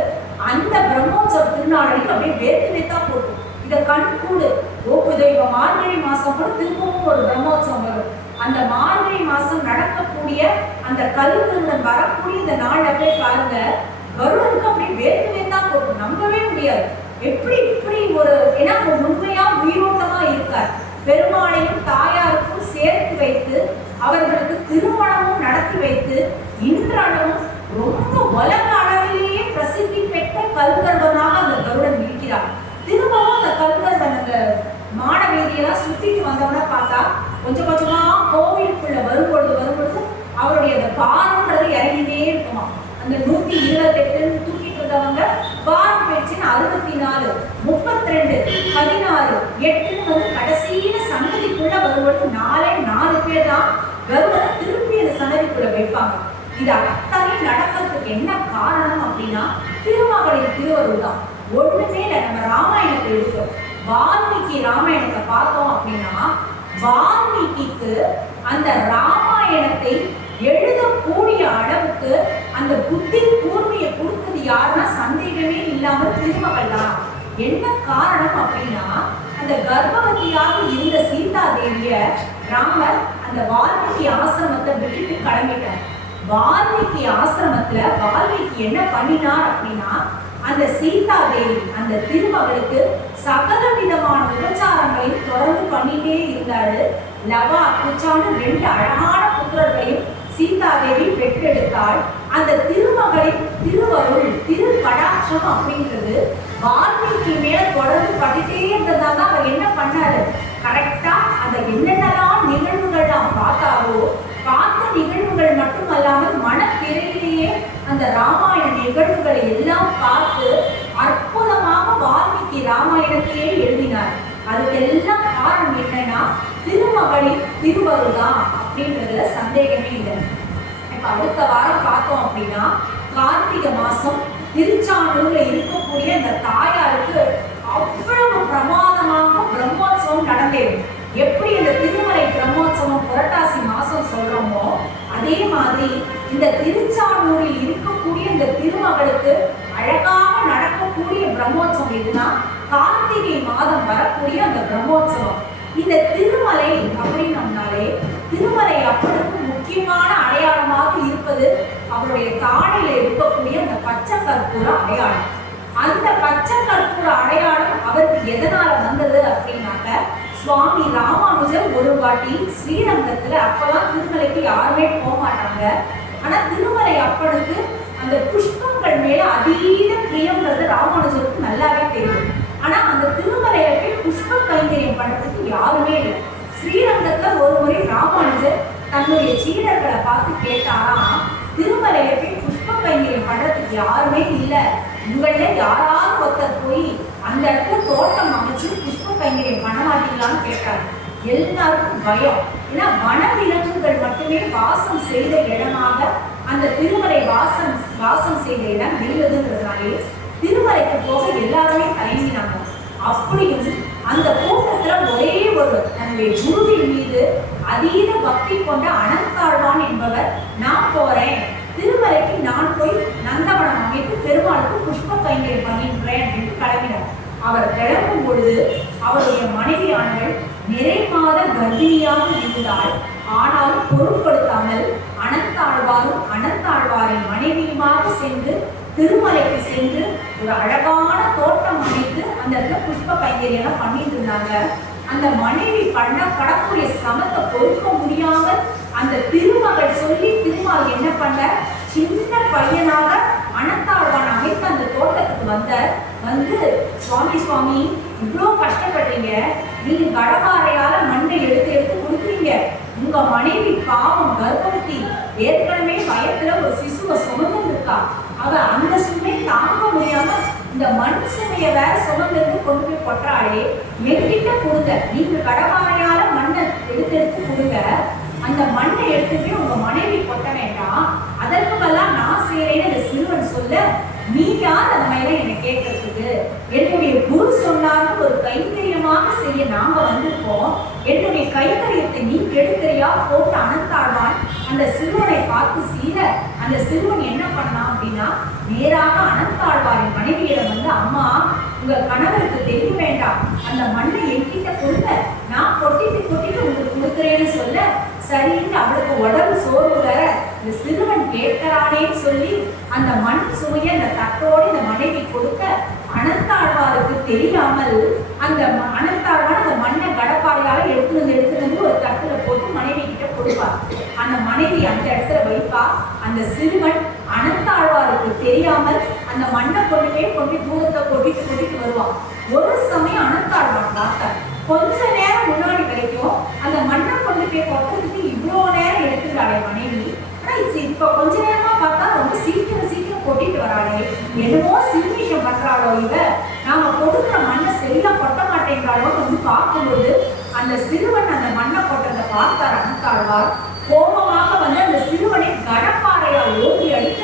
அந்த பிரம்மோற்சவ திருநாளைக்கு அப்படியே வேர்த்து வேத்தா போட்டு இதை கண் கூடு ஓக்குதோ. இப்ப மார்கழி மாசம் கூட திரும்பவும் ஒரு பிரம்மோற்சவம் வரும். அந்த மார்கழி மாசம் நடக்கக்கூடிய அந்த கல்லுடன் வரக்கூடிய இந்த நாள்ல போய் பாருங்க, கருடனுக்கு அப்படியே வேர்த்து வேத்தா போட்டு நம்பவே முடியாது. எப்படி இப்படி ஒரு ஏன்னா உண்மையா உயிரோட்டமா இருக்கார். பெருமாளையும் தாயாருக்கும் சேர்த்து வைத்து அவர்களுக்கு திருமணமும் நடத்தி வைத்து இன்றளவும் ரொம்ப உலக அளவிலேயே பிரசித்தி பெற்ற கல்கர்வனாக அந்த கருடன் இருக்கிறார். திரும்பவும் அந்த கல்கர்வன் அந்த மாட வீதியெல்லாம் சுத்திட்டு வந்தவன பார்த்தா கொஞ்சம் கொஞ்சமா கோவிலுக்குள்ள வரும்பொழுது அவருடைய அந்த பாரம்ன்றது இறங்கிட்டே இருக்குமா. அந்த 128 தூக்கிட்டு இருந்தவங்க பாரம் போயிடுச்சுன்னு 64, 32, 16, 8 வந்து கடைசியில சன்னதிக்குள்ள வரும்பொழுது 4 பேர் தான் கருடனை திருப்பி அந்த சன்னதிக்குள்ள வைப்பாங்க. இது அத்தனை நடக்கிறதுக்கு என்ன காரணம் அப்படின்னா திருமகளின் திருவருள் தான். ஒண்ணுமே இல்லை. நம்ம ராமாயணத்தை எடுத்தோம், வால்மீகி ராமாயணத்தை பார்த்தோம் அப்படின்னா வால்மீகிக்கு அந்த ராமாயணத்தை எழுதக்கூடிய அளவுக்கு அந்த புத்தி கூர்மையை கொடுத்தது யாருன்னா சந்தேகமே இல்லாமல் திருமகள் தான். என்ன காரணம் அப்படின்னா அந்த கர்ப்பவதியாக இருந்த சீதா தேவிய ராமர் அந்த வால்மீகி ஆசிரமத்தை விட்டுட்டு கிளம்பிட்டார். வால்மீகி ஆசிரமத்துல வால்மீகி என்ன பண்ணினார் அப்படின்னா அந்த சீதா தேவி அந்த திருமகளுக்கு சகல விதமான உபச்சாரங்களையும் தொடர்ந்து பண்ணிட்டே இருந்தாரு. லவா குச்சான்னு 2 அழகான புத்திரர்களையும் சீதா தேவி பெற்றெடுத்தாள். அந்த திருமகளின் திருவருள் திருக்கடாட்சம் அப்படின்றது வால்மீகி மேல தொடர்ந்து பட்டுட்டே இருந்ததால அவர் என்ன பண்ணாரு, கரெக்டா அந்த என்னென்னலாம் நிகழ்வுகள் பார்த்தாரோ பார்த்த நிகழ்வுகள் மட்டுமல்லாமல் மனத்திரையிலேயே அந்த ராமாயண நிகழ்வுகளை எல்லாம் பார்த்து அற்புதமாக வால்மீகி ராமாயணத்தையே எழுதினார். அதுக்கெல்லாம் காரணம் என்னன்னா திருமகளின் திருவருள் தான் அப்படின்றதுல சந்தேகமே இல்லை. இப்ப அடுத்த வாரம் பார்த்தோம் அப்படின்னா கார்த்திகை மாசம் திருச்சானூர்ல இருக்கக்கூடிய அந்த தாயாருக்கு அவ்வளவு பிரமாதமாக பிரம்மோற்சவம் நடந்தேறும். எப்படி இந்த திருமலை பிரம்மோற்சவம் புரட்டாசி மாசம் சொல்றோமோ அதே மாதிரி இந்த திருச்சானூரில் இருக்கக்கூடிய இந்த திருமகளுக்கு அழகாக நடக்கக்கூடிய பிரம்மோற்சவம் எதுனா கார்த்திகை மாதம் வரக்கூடிய அந்த பிரம்மோற்சவம். இந்த திருமலை அப்படின்னம்னாலே திருமலை அப்பனுக்கு முக்கியமான அடையாளமாக இருப்பது அவருடைய தாடையில இருக்கக்கூடிய அந்த பச்சை கற்பூர அடையாளம். அந்த பச்சை கற்பூர அடையாளம் அவருக்கு எதனால வந்தது அப்படின்னாக்க சுவாமி ராமானுஜர் ஒரு வாட்டி ஸ்ரீரங்கத்துல அப்பெல்லாம் திருமலைக்கு யாருமே போக மாட்டாங்க. ஆனா திருமலை அப்பனுக்கு அந்த புஷ்பங்கள் மேல அதீத பிரியம்ன்றது ராமானுஜருக்கு நல்லாவே தெரியும். ஆனா அந்த திருமலையில போய் புஷ்ப கைங்கரியம் பண்றதுக்கு யாருமே இல்லை. ஸ்ரீரங்கத்துல ஒரு முறை ராமானுஜர் தன்னுடைய சீடர்களை பார்த்து கேட்டாராம், திருமலையில போய் புஷ்ப கைங்கரியம் பண்றதுக்கு யாருமே இல்லை, உங்கள யாராவது ஒருத்தர் போய் அந்த இடத்துல தோட்டம் அமைச்சு புஷ்ப கைங்கரியம் பண்ண மாட்டீங்களான்னு கேட்டாரு. எல்லாருக்கும் பயம். ஏன்னா வனவிலங்குகள் மட்டுமே வாசம் செய்த இடமாக அந்த திருமலை வாசம் செய்த இடம் இருந்ததுன்றதுனாலே திருமலைக்கு போக எல்லாருமே தயங்கினாங்க. அப்படியும் அந்த கூட்டத்துல ஒரே ஒரு தன்னுடைய குருவின் மீது அதீத பக்தி கொண்ட அனந்தாழ்வான் என்பவர் நான் போறேன், திருமலைக்கு நான் போய் நந்தவனம் அமைத்து பெருமாளுக்கு புஷ்ப கைங்கரியம் பண்ணின்றேன் அப்படின்னு கிளம்பினார். அவர் கிளம்பும் பொழுது அவருடைய மனைவியானவள் நிறை மாத கர்ப்பிணியாக இருந்தால் ஆனாலும் பொருட்படுத்தாமல் அனந்தாழ்வாரின் மனைவியுமாக சென்று திருமலைக்கு சென்று ஒரு அழகான தோட்டம் அமைத்து அந்த இடத்துல புஷ்ப கைங்கரியெல்லாம் பண்ணிட்டு இருந்தாங்க. அந்த மனைவி படக்கூடிய சமத்தை பொறுக்க முடியாமல் அந்த திருமகள் சொல்லி திருமால் என்ன பண்ண, சின்ன பையனாக அனந்தாழ்வான் அமைத்து அந்த தோட்டத்துக்கு வந்து சுவாமி இவ்வளோ கஷ்டப்படுறீங்க, நீங்க கடப்பாறையால மண்ணை எடுத்து கொடுக்குறீங்க, உங்க மனைவி பாவம் கர்ப்பவதி ஏற்கனவே பயத்துல ஒரு சிசுவை சுமந்து இருக்கா, அவ அந்த சுமை தாங்க முடியாம இந்த மண் சுமையை வேற சுமந்திருந்து கொண்டு போய் கொட்டுறாளே, என்கிட்ட கொடுங்க, நீங்க கடப்பாறையால மண்ணை எடுத்து கொடுங்க, அந்த மண்ணை எடுத்துட்டு உங்க மனைவி கொட்ட வேண்டாம், அதற்கு பதிலாக நான் செய்யறேன்னு அந்த சிறுவன் சொல்ல, நீ யார் அந்த மாதிரி என்னை கேட்கறதுக்கு, என்னுடைய குரு சொன்னாலும் ஒரு கைங்கரியமாக செய்ய நாங்க வந்திருக்கோம், என்னுடைய கைங்கரியத்தை நீ கெடுக்கிறியா போட்டு அனந்தாழ்வான் அந்த சிறுவனை பார்த்து வாக்கு சீர அந்த சிறுவன் என்ன பண்ணான் அப்படின்னா, நேராக அனந்தாழ்வாரின் மனைவியிடம் வந்து, அம்மா உங்க கணவருக்கு தெரிய வேண்டாம், அந்த மண்ணை என்கிட்ட கொடுங்க, நான் கொட்டிட்டு உங்களுக்கு கொடுக்குறேன்னு சொல்ல, சரின்னு அவளுக்கு உடம்பு சோர்வு வேற, இந்த சிறுவன் கேட்கிறானேன்னு சொல்லி அந்த மண் சுமையை அந்த தட்டோடு இந்த மனைவி கொடுக்க, அனந்தாழ்வாருக்கு தெரியாமல் அந்த அனந்தாழ்வார் அந்த மண்ணை கடப்பாறையால எடுத்து வந்து ஒரு தட்டுல போட்டு மனைவி கிட்ட கொடுப்பார். அந்த மனைவி அந்த இடத்துல வைப்பா. அந்த சிறுவன் அனந்தாழ்வாருக்கு தெரியாமல் அந்த மண்ணை கொண்டு தூரத்தை கொட்டிட்டு வருவான். ஒரு சமயம் அனந்தாழ்வார் பார்த்தார், கொஞ்ச நேரம் முன்னாடி வரைக்கும் அந்த மண்ணை கொண்டு போய் கொட்டுறதுக்கு இவ்வளோ நேரம் எடுத்துக்கிறாளே மனைவி, ஆனா இப்ப கொஞ்ச நேரமா பார்த்தா ரொம்ப சீக்கிரம் கொட்டிட்டு வராளே, என்னமோ சிறுமிஷம் பண்றாளோ இவ, நாம கொடுக்குற மண்ணை சரியா கொட்ட மாட்டேங்கிறாளோ வந்து பார்க்கும்போது அந்த சிறுவன் அந்த மண்ணை கொட்டுறதை பார்த்தார் அனந்தாழ்வார். கோபமாக வந்து அந்த சிறுவனை கடப்பாறையால் ஓடி அடிக்க,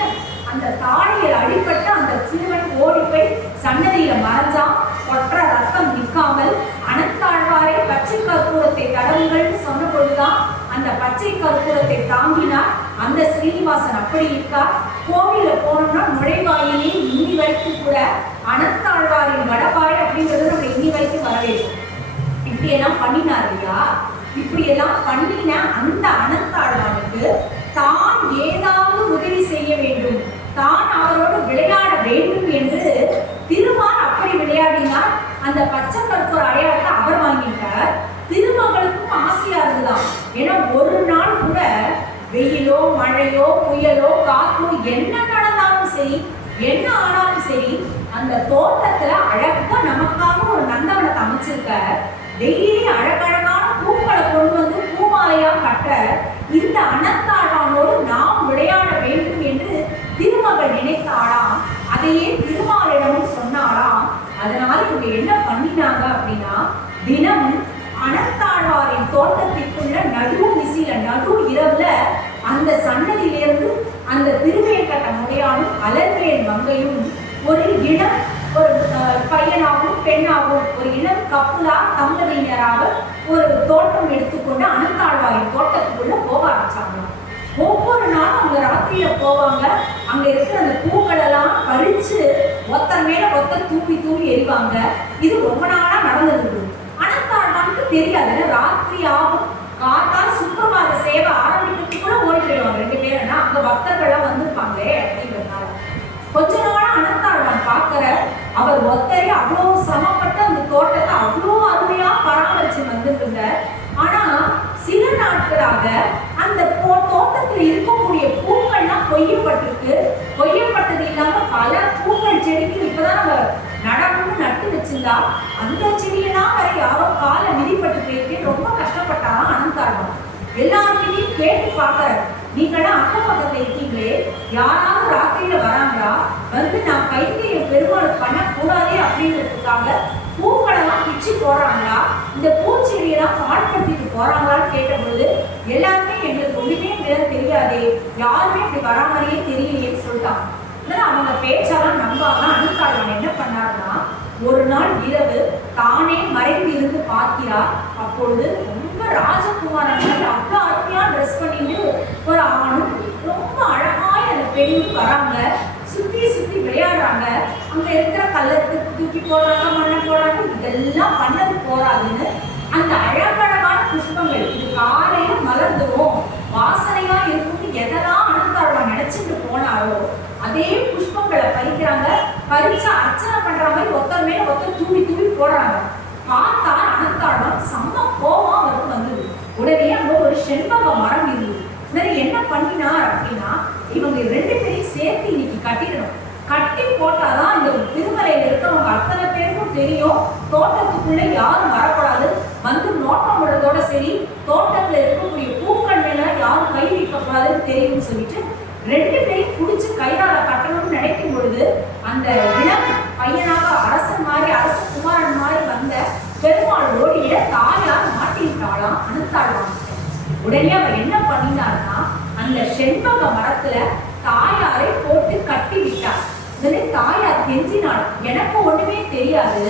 அந்த தாடியில் அடிபட்டு அந்த சிறுவன் ஓடி போய் சன்னதியில மறைஞ்சான். கொற்ற ரத்தம் நிற்காமல் அனந்தாழ்வாரை பச்சை கற்பூரத்தை தடவுங்கள்னு சொன்ன பொழுதுதான் அந்த பச்சை கற்பூரத்தை தாங்கினார். அந்த ஸ்ரீனிவாசன் அப்படி இருக்கார். கோவில போனோம்னா நுழைவாயிலே இன்னி வரைக்கும் கூட அனந்தாழ்வாரின் கடப்பாறை அப்படிங்கிறது நம்ம இன்னி வரைக்கும் வரவேற்கும். இப்படி எல்லாம் பண்ணினார் இல்லையா? இப்படி எல்லாம் பண்ணின அந்த அனந்தாழ்வானுக்கு தான் ஏதாவது உதவி செய்ய வேண்டும், தான் அவரோடு விளையாட வேண்டும் என்று திருமால் அப்படி விளையாடினார். அந்த பச்சை கற்பூர அடையாளத்தை அவர் வாங்கிட்டார். திருமகளுக்கும் ஆசையா இருந்துதான். ஏன்னா ஒரு நாள் கூட வெயிலோ மழையோ புயலோ காற்றோ என்ன நடந்தாலும் சரி, என்ன ஆனாலும் சரி, அந்த தோட்டத்துல அழகா நமக்காக ஒரு நந்தவனத்தை அமைச்சிருக்க, டெய்லி அழகழகான பூக்களை கொண்டு வந்து பூமாலையா கட்ட இந்த அனந்தாழ்வானோடு நாம் விளையாட வேண்டும் என்று திருமகள் நினைத்தாளாம். அதையே திருமாலிடமும் சொன்னாளாம். அதனால இவங்க என்ன பண்ணினாங்க அப்படின்னா, தினம் அனந்தாழ்வாரின் தோட்டத்திற்குள்ள நடு இரவுல அந்த சன்னதியிலிருந்து அந்த திருவேங்கட முடையானும் அலர்வேல் மங்கையும் ஒரு இடம், ஒரு பையனாகவும் பெண்ணாகவும் ஒரு இளம் கப்புலா தம்பதியினராக ஒரு தோட்டம் எடுத்துக்கொண்டு அனந்தாழ்வாரின் தோட்டத்துக்குள்ள போக ஆரம்பிச்சாங்க. ஒவ்வொரு நாளும் அவங்க ராத்திரியில போவாங்க. அங்க இருக்கிற அந்த பூக்கள் எல்லாம் பறிச்சு ஒத்தர் மேல ஒத்தர் தூவி எரிவாங்க. இது ரொம்ப நாளா நடந்தது. அனந்தாழ்வானுக்கு தெரியாது. ராத்திரி ஆகும், காத்தால் சுப்பிரபாத சேவை ஆரம்பிக்கிறதுக்கு கூட ஓடி போயிடுவாங்க ரெண்டு பேருன்னா, அங்க பக்தர்கள்லாம் வந்திருப்பாங்களே அப்படிங்கிறதுனால. கொஞ்ச நாளா அனந்தாழ்வான் பார்க்கிற அவர் ஒத்தரே அவ்வளோ சமப்பட்டு அந்த தோட்டத்தை அவ்வளோ அருமையா பராமரிச்சு வந்துட்டு இருந்தார். ஆனா சில நாட்களாக அந்த தோட்டத்தில் இருக்கக்கூடிய பூக்கள்லாம் கொய்யப்பட்டிருக்கு. கொய்யப்பட்டது இல்லாம பல பூக்கள் செடிக்கு இப்பதான் நம்ம நடவுன்னு நட்டு வச்சிருந்தா அந்த செடியெல்லாம் வரை யாரோ கால மிதிப்பட்டு போயிருக்கு. ரொம்ப கஷ்டப்பட்டாலும் அனந்தாழ்வான் எல்லாருக்கையும் கேட்டு பார்க்கற, நீங்களாம் அக்கம் பக்கத்துல இருக்கீங்களே, யாராவது ராத்திரியில வராங்களா, வந்து நான் கைங்கரியம் பெருமாளுக்கு பண்ணக்கூடாதே அப்படிங்கிறதுக்காக பூக்களெல்லாம் பிச்சு போடுறாங்களா, இந்த பூச்செடியெல்லாம் பாழ்படுத்திட்டு போறாங்களான்னு கேட்டபொழுது எல்லாருமே எங்களுக்கு ஒண்ணுமே தெரியாதே, யாருமே இப்படி வராமலேயே தெரியலையேன்னு சொல்லிட்டாங்க. அவங்க பேச்சாலாம் நம்பாம அனந்தாழ்வான் என்ன பண்ணாருன்னா, ஒரு நாள் இரவு தானே மறைந்து இருந்து பார்க்கிறார். அப்பொழுது ரொம்ப ராஜகுமாரன் அவ்வளோ அருமையா ட்ரெஸ் பண்ணிட்டு ஒரு ஆணும் ரொம்ப அழகாய் அந்த பெண்ணும் வராங்க. சுத்தி விளையாடுறாங்க. அங்க இருக்கிற கல்லத்து தூக்கி போடுறாங்க, மண்ணை போடுறாங்க. இதெல்லாம் பண்ணது போறாதுன்னு அந்த அழகழகான புஷ்பங்கள் இது காலையில மலர்ந்துடும், வாசனையா இருக்கும்னு எதெல்லாம் அனந்தாழ்வான் நினைச்சிட்டு போனாரோ அதே புஷ்பங்களை பறிக்கிறாங்க. பறிச்சு அர்ச்சனை பண்ற மாதிரி ஒருத்தர் மேல ஒருத்தர் தூவி போடுறாங்க. பார்த்தா அனந்தாழ்வான் செம்ம கோபம் அவருக்கு வந்தது. உடனே அங்க ஒரு செண்பக மரம் இருந்தது. என்ன பண்ணினார் அப்படின்னா, இவங்க ரெண்டு பேரையும் சேர்த்து இன்னைக்கு கட்டிடணும். கட்டி போட்டாதான் இந்த திருமலையில இருக்கிறவங்க அத்தனை பேருக்கும் தெரியும் தோட்டத்துக்குள்ள யாரும் வரக்கூடாது, வந்து நோட்டம் விடுறதோட சரி, தோட்டத்துல இருக்கக்கூடிய பூக்கள் மேல யாரும் கை வைக்கக்கூடாதுன்னு தெரியும்னு சொல்லிட்டு ரெண்டு பேரையும் குடிச்சு கையால கட்டணும்னு நினைக்கும் பொழுது அந்த இளம் பையனாக அரசன் மாதிரி அரச குமாரன் மாதிரி வந்த பெருமாள் ஓடிய தாயார் மாட்டிட்டாளாம் அனந்தாழ்வான். உடனே அவர் என்ன பண்ணினார்னா, அந்த செண்பக மரத்துல தாயாரை போட்டு கட்டி விட்டார். உடனே தாயார் கெஞ்சினாள், எனக்கு ஒண்ணுமே தெரியாது,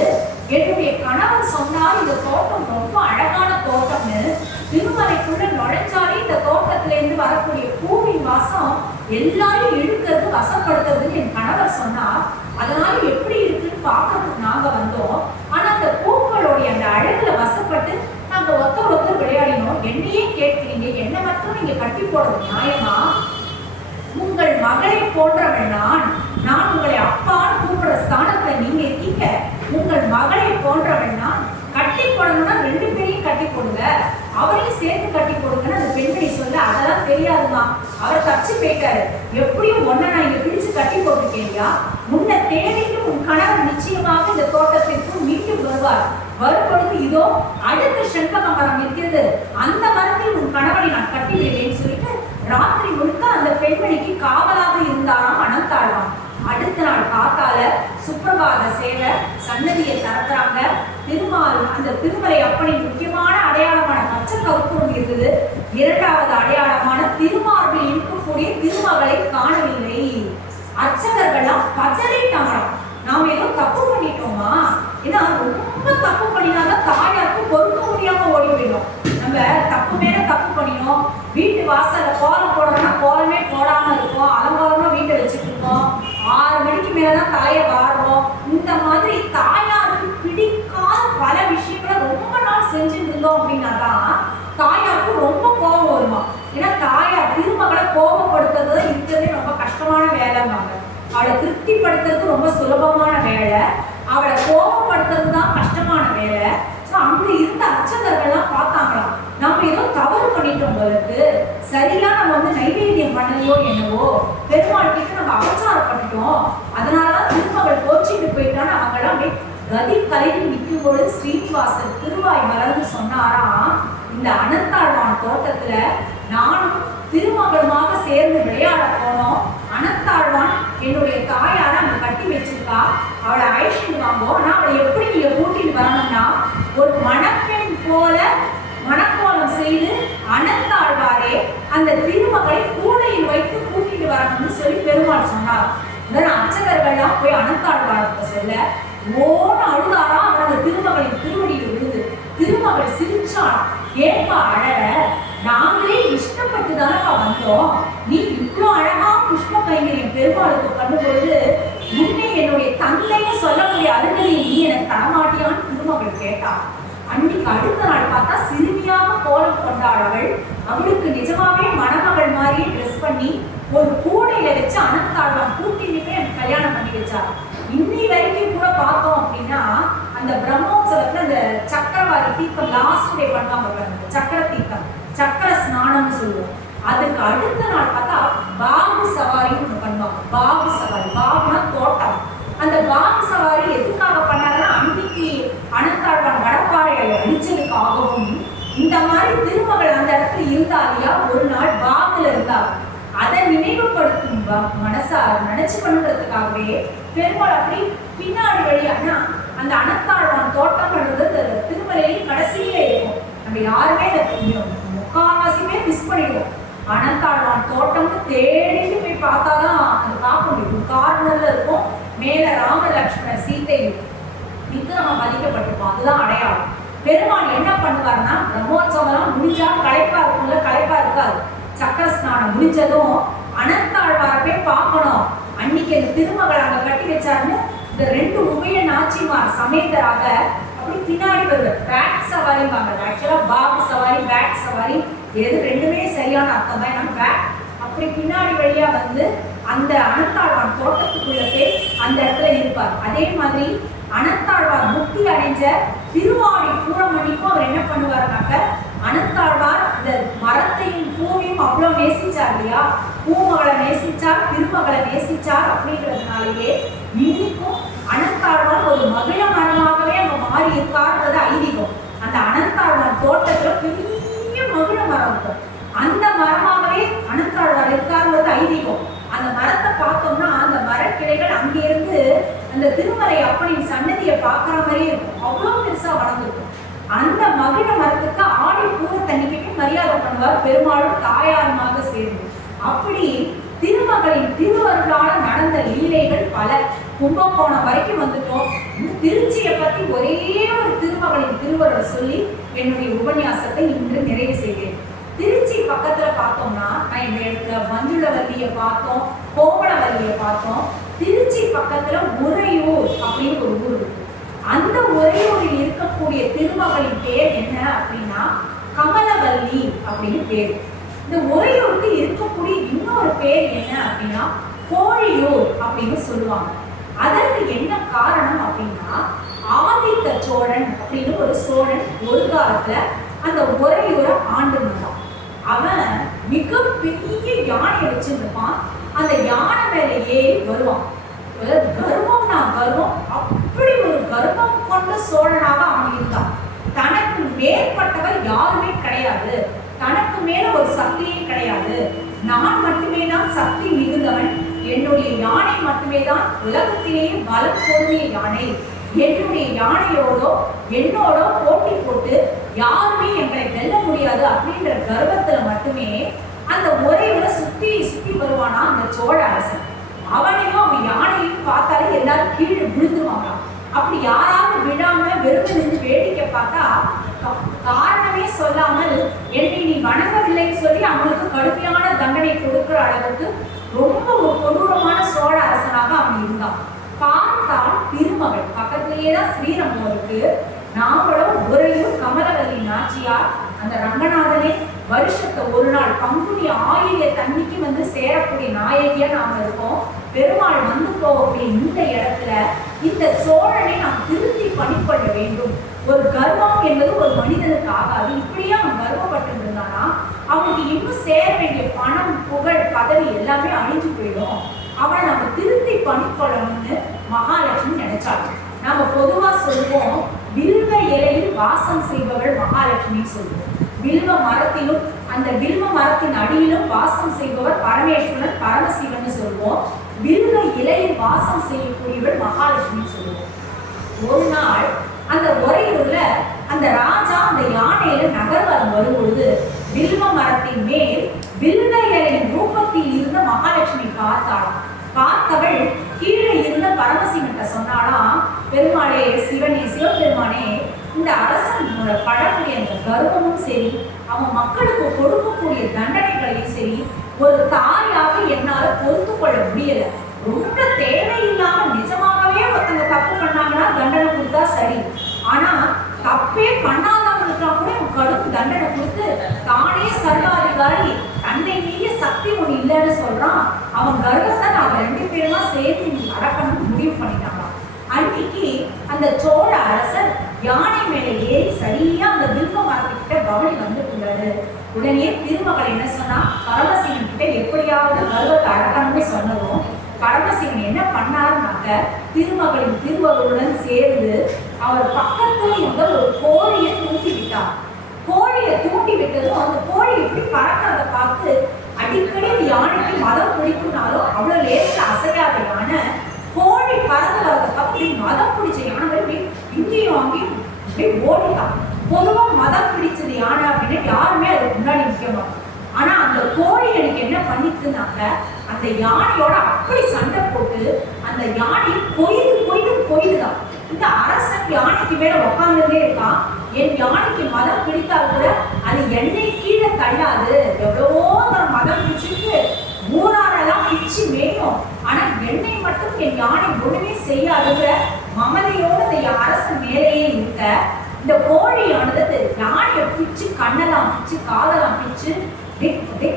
என்னுடைய கணவர் சொன்னார் இந்த தோட்டம் ரொம்ப அழகான தோட்டம்னு, திருமலைக்குள்ள நுழைஞ்சாலே இந்த தோட்டத்துல இருந்து வரக்கூடிய பூவின் வாசம் எல்லாரும் இழுக்கிறது வசப்படுத்துறதுன்னு என் கணவர் சொன்னார். அதனால எப்படி இருக்குன்னு பார்க்கறதுக்கு நாங்க வந்தோம். ஆனா அந்த பூக்களுடைய அந்த அழகுல வசப்பட்டு நாங்க ஒருத்தர் விளையாடினோம். என்னையே கேட்கிறீங்க, என்ன மட்டும் நீங்க கட்டி போடுறது நியாயமா? உங்கள் மகளை போன்றவள் நான் உங்களை அப்பான்னு கூப்பிடுற ஸ்தானத்துல நீங்க இருக்கீங்க. உங்கள் மகளை போன்றவள் நான். கட்டி போடணும்னா 2 பேரையும் கட்டி போடுங்க, அவரையும் சேர்த்து கட்டி போடுங்கன்னு அந்த பெண்மணி சொல்ல, அதெல்லாம் தெரியாதுமா, அவர் தச்சு போயிட்டாரு, எப்படியும் ஒன்ன நான் இங்க பிடிச்சு கட்டி போட்டுருக்கேன்யா, முன்ன தேடிட்டு உன் கணவர் நிச்சயமாக இந்த தோட்டத்திற்கு மீண்டும் வருவார். வரும்பொழுது இதோ அடுத்த செண்பக மரம் இருக்கிறது, அந்த மரத்தில் உன் கணவனை நான் கட்டி விடுவேன்னு சொல்லிட்டு ராத்திரி முழுக்க அந்த பெண்மணிக்கு காவலாக இருந்தாராம் அனந்தாழ்வான். அடுத்த நாள் காத்தால சுப்பிரபாத சேவை சன்னதியை திறக்கிறாங்க. திருமால் அந்த திருமலை அப்பனின் முக்கியமான அடையாளமான பச்சை கற்பூரம் இருக்குது. 2வது அடையாளமான திருமார்பில் இருக்கக்கூடிய திருமகளை காணவில்லை. அர்ச்சகர்கள்லாம் பதறிட்டாங்களாம், நாம ஏதோ தப்பு பண்ணிட்டோமா? ஏன்னா ரொம்ப தப்பு பண்ணினாதான் தாயாருக்கு பொறுக்க முடியாம ஓடி போயிடும். நம்ம தப்பு மேல தப்பு பண்ணினோம். வீட்டு வாசல்ல கோலம் போடணும்னா கோலமே போடாம இருக்கோம், அலங்கோலமா வீட்டை வச்சுட்டு இருக்கோம், 6 மணிக்கு மேலதான் தலையை வாடுறோம். இந்த மாதிரி தாயாருக்கு பிடிக்காத பல விஷயங்களை ரொம்ப நாள் செஞ்சுட்டு இருந்தோம் அப்படின்னா தான் தாயாருக்கு ரொம்ப கோபம் வருமா. ஏன்னா தாயார் திருமகளை கோபப்படுத்துறது இருக்கிறதே ரொம்ப கஷ்டமான வேலைங்க. அவளை திருப்திப்படுத்துறது ரொம்ப சுலபமான வேலை, அவளை கோபப்படுத்துறது தான் கஷ்டமான வேலை. ஸோ அங்க இருந்த அர்ச்சகர்கள்லாம் பார்த்தாங்களாம், நம்ம ஏதோ தவறு பண்ணிட்டோம் போலருக்கு, சரியா நம்ம நைவேத்தியம் பண்ணலையோ என்னவோ, பெருமாள் கிட்ட நம்ம அபச்சாரம் பண்ணிட்டோம், அதனாலதான் திருமகள் கோச்சிட்டு போயிட்டான்னு அவங்களாம் அப்படியே கதி கலைவி நிற்கும் பொழுது ஸ்ரீனிவாசன் திருவாய் மலர்ந்து சொன்னாராம், இந்த அனந்தாழ்வான் தோட்டத்துல நானும் திருமகளுமாக சேர்ந்து விளையாட போனோம். அனந்தாழ்வான் என்னுடைய தாயார அங்க கட்டி வச்சிருக்கா, அவளை அழைச்சிட்டு வாங்கோ. ஆனா அவளை எப்படி நீங்க கூட்டிட்டு வரணும்னா ஒரு மணப்பெண் போல மணக்கோலம் செய்து அனந்தாழ்வாரே அந்த திருமகளை கூடையில் வைத்து கூட்டிட்டு வரணும்னு சொல்லி பெருமாள் சொன்னார். உடனே அர்ச்சகர்கள்லாம் போய் அனந்தாழ்வார்கிட்ட சொல்ல ஓன அழுதாரா. அவர் அந்த திருமகளின் திருவடியில் விழுது. திருமகள் சிரிச்சாள், ஏப்பா அழற, நாங்களே இஷ்டப்பட்டு தானப்பா வந்தோம், நீ இவ்வளோ அழகா புஷ்ப கைங்கரியம் பெருமாளுக்கு பண்ணும் பொழுது முன்னே என்னுடைய தந்தைன்னு சொல்லக்கூடிய அருகதை நீ எனக்கு தரமாட்டியான்னு திருமகள் கேட்டான். அன்னைக்கு அடுத்த நாள் பார்த்தா சிறுமியாக கோலம் கொண்டாடவள், அவளுக்கு நிஜமாவே மணமகள் மாதிரியே ட்ரெஸ் பண்ணி ஒரு கூடையில வச்சு அனந்தாழ்வான் கூட்டிட்டு எனக்கு கல்யாணம் பண்ணி வச்சார். இன்னி வரைக்கும் கூட பார்த்தோம் அப்படின்னா அந்த பிரம்மோற்சவத்துல அந்த சக்கரவாரி தீர்த்தம் லாஸ்ட் டே பண்ணுவாங்க, சக்கர தீர்த்தம், சக்கர ஸ்நானம்னு சொல்லுவோம். அதுக்கு அடுத்த நாள் பார்த்தா பாபு சவாரின்னு ஒண்ணு பண்ணுவாங்க. பாபு சவாரி, பாபுனா தோட்டம். அந்த பாபு சவாரி எதுக்காக பண்ணாங்கன்னா அன்னைக்கு அனந்தாழ்வான் வடப்பாறையை அழிச்சதுக்காகவும் இந்த மாதிரி திருமகள் அந்த இடத்துல இருந்தாலியா ஒரு நாள் பாகுல இருந்தாங்க. அதை நினைவுபடுத்தும் மனசா நினைச்சு பண்ணுறதுக்காகவே பெருமாள் அப்படி பின்னாடி வழியானா அந்த அனந்தாழ்வான் தோட்டம்ன்றது திருமலையில் கடைசியில இருக்கும். நம்ம யாருமே முக்கால்வாசியுமே மிஸ் பண்ணிடுவோம். அனந்தாழ்வான் தோட்டம்னு தேடிட்டு போய் பார்த்தாதான் அது பார்க்க முடியும். கார்னர்ல இருக்கும், மேல ராம லட்சுமணர் சீதை விக்கிரமம் பதிக்கப்பட்டிருக்கும், அதுதான் அடையாளம். பெருமாள் என்ன பண்ணுவார்னா பிரம்மோற்சவம் முடிஞ்சா களைப்பா இருக்கும்ல, களைப்பா இருக்காது. சக்கர ஸ்நானம் முடிஞ்சதும் அனந்தாழ்வாரை போய் பார்க்கணும். அன்னைக்கு அந்த திருமகள் அங்க கட்டி வச்சாருன்னு இந்த 2 உபய நாச்சிமார் சமேதராக அப்படி பின்னாடி வருவார். பேக் சவாரி வாங்க, ஆக்சுவலா பாபு சவாரி பேக் சவாரி எது ரெண்டுமே சரியான அர்த்தம் தான். நம்ம பேக் அப்படி பின்னாடி வழியா வந்து அந்த அனந்தாழ்வான் தோட்டத்துக்குள்ள போய் அந்த இடத்துல இருப்பார். அதே மாதிரி அனந்தாழ்வார் முக்தி அடைஞ்ச திருவாடி பூரமணிக்கும் அவர் என்ன பண்ணுவாருனாக்க அனந்தாழ்வார் இந்த மரத்தையும் பூவையும் அவ்வளோ நேசிச்சார் இல்லையா, பூமகளை நேசிச்சார், திருமகளை நேசிச்சார். அப்படிங்கிறதுனாலேயே இன்னைக்கும் அனந்தாழ்வான் ஒரு மகிழ மரமாகவே அங்க மாறி இருக்காருன்றது ஐதீகம். அந்த அனந்தாழ்வான் தோட்டத்துல பெரிய மகிழ மரம் இருக்கும், அந்த மரமாகவே அனந்தாழ்வார் இருக்காருன்றது ஐதீகம். அந்த மரத்தை பார்த்தோம்னா அந்த மரக்கிளைகள் அங்கிருந்து அந்த திருமலை அப்பனின் சன்னதியை பார்க்குற மாதிரியே இருக்கும், அவ்வளோ பெருசா வளர்ந்துருக்கும். அந்த மகிழ மரத்துக்கு ஆடி பூரத்தன்னைக்கு மரியாதை பண்ணுவார் பெருமாளும் தாயாருமாக சேர்ந்து. அப்படி திருமகளின் திருவருளால நடந்த லீலைகள் பல. கும்பகோணம் வரைக்கும் வந்துட்டோம். திருச்சியை பத்தி ஒரே ஒரு திருமகளின் திருவருளை சொல்லி என்னுடைய உபன்யாசத்தை இன்று நிறைவு செய்கிறேன். திருச்சி பக்கத்துல பார்த்தோம்னா நான் இந்த இடத்துல மஞ்சள் பூந்தமல்லியை பார்த்தோம், கோவளவல்லியை பார்த்தோம். திருச்சி பக்கத்துல உறையூர் அப்படின்னு ஒரு ஊர் இருக்கு. அந்த உறையூரில் இருக்கக்கூடிய திருமகளின் பேர் என்ன அப்படின்னா கமலவல்லி அப்படின்னு பேர். இந்த உறையூருக்கு இருக்கக்கூடிய இன்னொரு பேர் என்ன அப்படின்னா கோழியூர் அப்படின்னு சொல்லுவாங்க. அதற்கு என்ன காரணம் அப்படின்னா ஆதித்த சோழன் அப்படின்னு ஒரு சோழன் ஒரு காலத்துல அந்த உறையூரை ஆண்டு இருந்தான். அவன் மிகப்பெரிய யானையை வச்சிருப்பான். அந்த யானை மேல ஏறி வருவான். கர்வம்னா கர்வம், அப்படி ஒரு கர்வம் கொண்ட சோழனாக அவன் இருந்தான். தனக்கு மேற்பட்டவர் யாருமே கிடையாது, தனக்கு மேல ஒரு சக்தியே கிடையாது, நான் மட்டுமே தான் சக்தி மிகுந்தவன், என்னுடைய யானை மட்டுமே தான் உலகத்திலேயே பலம் பொருந்திய யானை, என்னுடைய யானையோடோ என்னோட போட்டி போட்டு யாருமே எங்களை வெல்ல முடியாது அப்படின்ற கர்வத்துல மட்டுமே அந்த உறையூரை சுத்தி சுத்தி வருவானா அந்த சோழ அரசன். அவனையும் அவன் யானையும் பார்த்தாலே எல்லாரும் கீழே விழுந்துருவாங்களாம். அப்படி யாராவது விழாம வெறுமை நின்று வேடிக்கை பார்த்தா காரணமே சொல்லாமல் என்னை நீ வணங்கவில்லைன்னு சொல்லி அவனுக்கு கடுமையான தண்டனை கொடுக்கிற அளவுக்கு ரொம்ப ஒரு கொடூரமான சோழ அரசனாக அவன் இருந்தான். பார்த்தால் திருமகள் பக்கத்திலேயே தான் ஸ்ரீரங்கம் இருக்கு. நாமளும் உறையூர் கமலவல்லி நாச்சியார் அந்த ரங்கநாதனே வருஷத்தை ஒரு நாள் பங்குனி ஆயிர தண்ணிக்கு வந்து சேரக்கூடிய நாயகியா நாம இருக்கோம். பெருமாள் வந்து போகக்கூடிய இந்த இடத்துல இந்த சோழனை நாம் திருத்தி பணிக்கொள்ள வேண்டும். ஒரு கர்வம் என்பது ஒரு மனிதனுக்கு ஆகாது. இப்படியே அவன் கர்வப்பட்டு இருந்தானா அவனுக்கு இன்னும் சேர வேண்டிய பணம், புகழ், பதவி எல்லாமே அழிஞ்சு போயிடும். அவனை நம்ம திருத்தி பணிக்கொள்ளணும்னு மகாலட்சுமி நினைச்சாங்க. நாம பொதுவா சொல்லுவோம் வில்வ இலையில் வாசம் செய்பவள் மகாலட்சுமி சொல்லுவோம். வில்வ மரத்திலும் அந்த வில்வ மரத்தின் அடியிலும் வாசம் செய்பவர் பரமேஸ்வரன், பரமசிவன் சொல்லுவோம். வில்வ இலையில் வாசம் செய்யக்கூடியவள் மகாலட்சுமி சொல்லுவோம். ஒரு நாள் அந்த உறையூர்ல அந்த ராஜா அந்த யானையில நகர்வலம் வரும்பொழுது வில்வ மரத்தின் மேல் வில்வ இலையின் ரூபத்தில் இருந்த மகாலட்சுமி பார்த்தாளாம். பார்த்தவள் கீழே இருந்த பரமசிவன்கிட்ட சொன்னாலாம், பெருமாளே, சிவனே, சிவபெருமானே, இந்த அரசன் படக்கூடிய அந்த கர்வமும் சரி, அவன் மக்களுக்கு கொடுக்கக்கூடிய தண்டனைகளையும் சரி, ஒரு தாயாக என்னால பொறுத்து கொள்ள முடியல. ரொம்ப தேவையில்லாம நிஜமாகவே ஒருத்தங்க தப்பு பண்ணாங்கன்னா தண்டனை கொடுத்தா சரி, ஆனா தப்பே பண்ணாதவங்களுக்கு கூட கடும் தண்டனை கொடுத்து தானே சர்வாதிகாரி, தன்னை மீறிய சக்தி ஒண்ணு இல்லைன்னு சொல்றான். அவன் கர்வத்தை நாம 2 பேருமா சேர்த்து அடக்கணும்னு முடிவு பண்ணிட்டாங்களாம். அன்னைக்கு அந்த சோழ அரசர் யானை மேல ஏறி சரியா அந்த வில்வ மரத்துக்கிட்ட பவனி வந்துட்டுள்ளாரு. உடனே திருமகள் என்ன சொன்னா, பரமசிவன் கிட்ட எப்படியாவது கர்வத்தை அடக்கணும்னு சொன்னதும் பரமசிவன் என்ன பண்ணாருனாக்க திருமகளின் திருவருடன் சேர்ந்து அவர் பக்கத்துல இருந்த ஒரு கோழியை தூண்டி விட்டார். கோழியை தூண்டி விட்டதும் அந்த கோழி எப்படி பறக்கிறத பார்த்து அடிக்கடி யானைக்கு மதம் பிடிக்கும்னாலும் அவ்வளவு லேசில் அசையாத யானை கோழி பறந்து வரதுக்கு அப்படி மதம் பிடிச்ச யானை வரை இங்கேயும் அங்கேயும் அப்படியே ஓடிட்டான். பொதுவாக மதம் பிடிச்சது யானை அப்படின்னு யாருமே அதுக்கு முன்னாடி நிற்க மாட்டோம். ஆனா அந்த கோழி எனக்கு என்ன பண்ணிட்டுனாக்க அந்த யானையோட அப்படி சண்டை போட்டு அந்த யானை கொய்துதான். இந்த அரசன் யானைக்கு மேல உட்காந்துட்டே இருக்கான். என் யானைக்கு மதம் பிடித்தால் கூட அது என்னை கீழே தள்ளாது, எவ்வளவோ மதம் பிடிச்சிருக்கு, ஊராரெல்லாம் பிச்சு மேயும், ஆனா என்னை மட்டும் என் யானை ஒண்ணுமே செய்யாதுங்கிற மமதையோடு இந்த அரசன் மேலேயே இருக்க இந்த கோழியானது யானையை பிச்சு கண்ணெல்லாம் பிச்சு காதெல்லாம் பிச்சு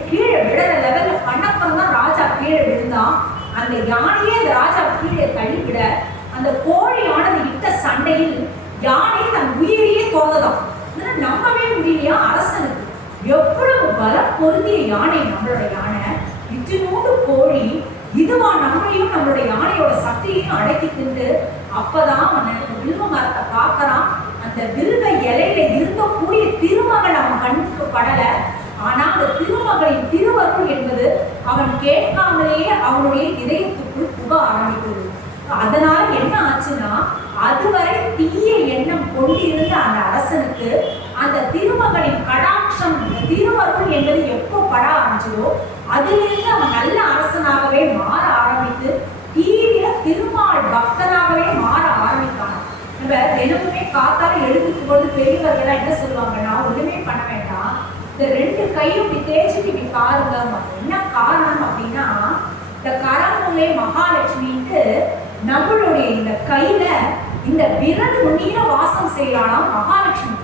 கீழே விடுற லெவல்ல பண்ணப்பறம் தான் ராஜா கீழே விழுந்தான். அந்த யானையே அந்த ராஜா கீழே தள்ளிவிட அந்த கோழியானது இட்ட சண்டையில் யானை தன் உயிரையே தோந்ததாம். நம்பவே முடியலையா அரசனுக்கு. எவ்வளவு பலம் பொருந்திய யானை நம்மளோட யானை, இத்தினோடு கோழி இதுவா நம்மளையும் நம்மளுடைய யானையோட சக்தியையும் அடக்கி தின்று. அப்பதான் அவன் வில்வ மரத்தை பார்க்கறான். அந்த வில்வ இலையில இருக்கக்கூடிய திருமகள் அவன் கண்ணுக்கு படல. ஆனா அந்த திருமகளின் திருவருள் என்பது அவன் கேட்காமலேயே அவனுடைய இதயத்துக்குள் புக ஆரம்பித்தது. அதனால என்ன ஆச்சுன்னா, அதுவரை தீய எண்ணம் கொண்டிருந்த அந்த அரசனுக்கு அந்த திருமகளின் கடாட்சம், திருவருள் என்பது எப்போ பட ஆரம்பிச்சதோ அதிலிருந்து அவன் நல்ல அரசனாகவே மாற ஆரம்பித்து தீவிர திருமால் பக்தனாகவே மாற ஆரம்பித்தான். நம்ம தினமுமே காத்தால எழுதுக்கும் போது பெரியவர்கள் என்ன சொல்லுவாங்கன்னா, ஒண்ணுமே பண்ண வேண்டாம், இந்த 2 கையும் இப்படி தேய்ச்சிட்டு இப்படி பாருங்க. என்ன காரணம் அப்படின்னா, கடவுளே மகாலட்சுமின்ட்டு நம்மளுடைய இந்த கையில இந்த விரல் நுனியில வாசம் செய்யலாம் மகாலட்சுமி.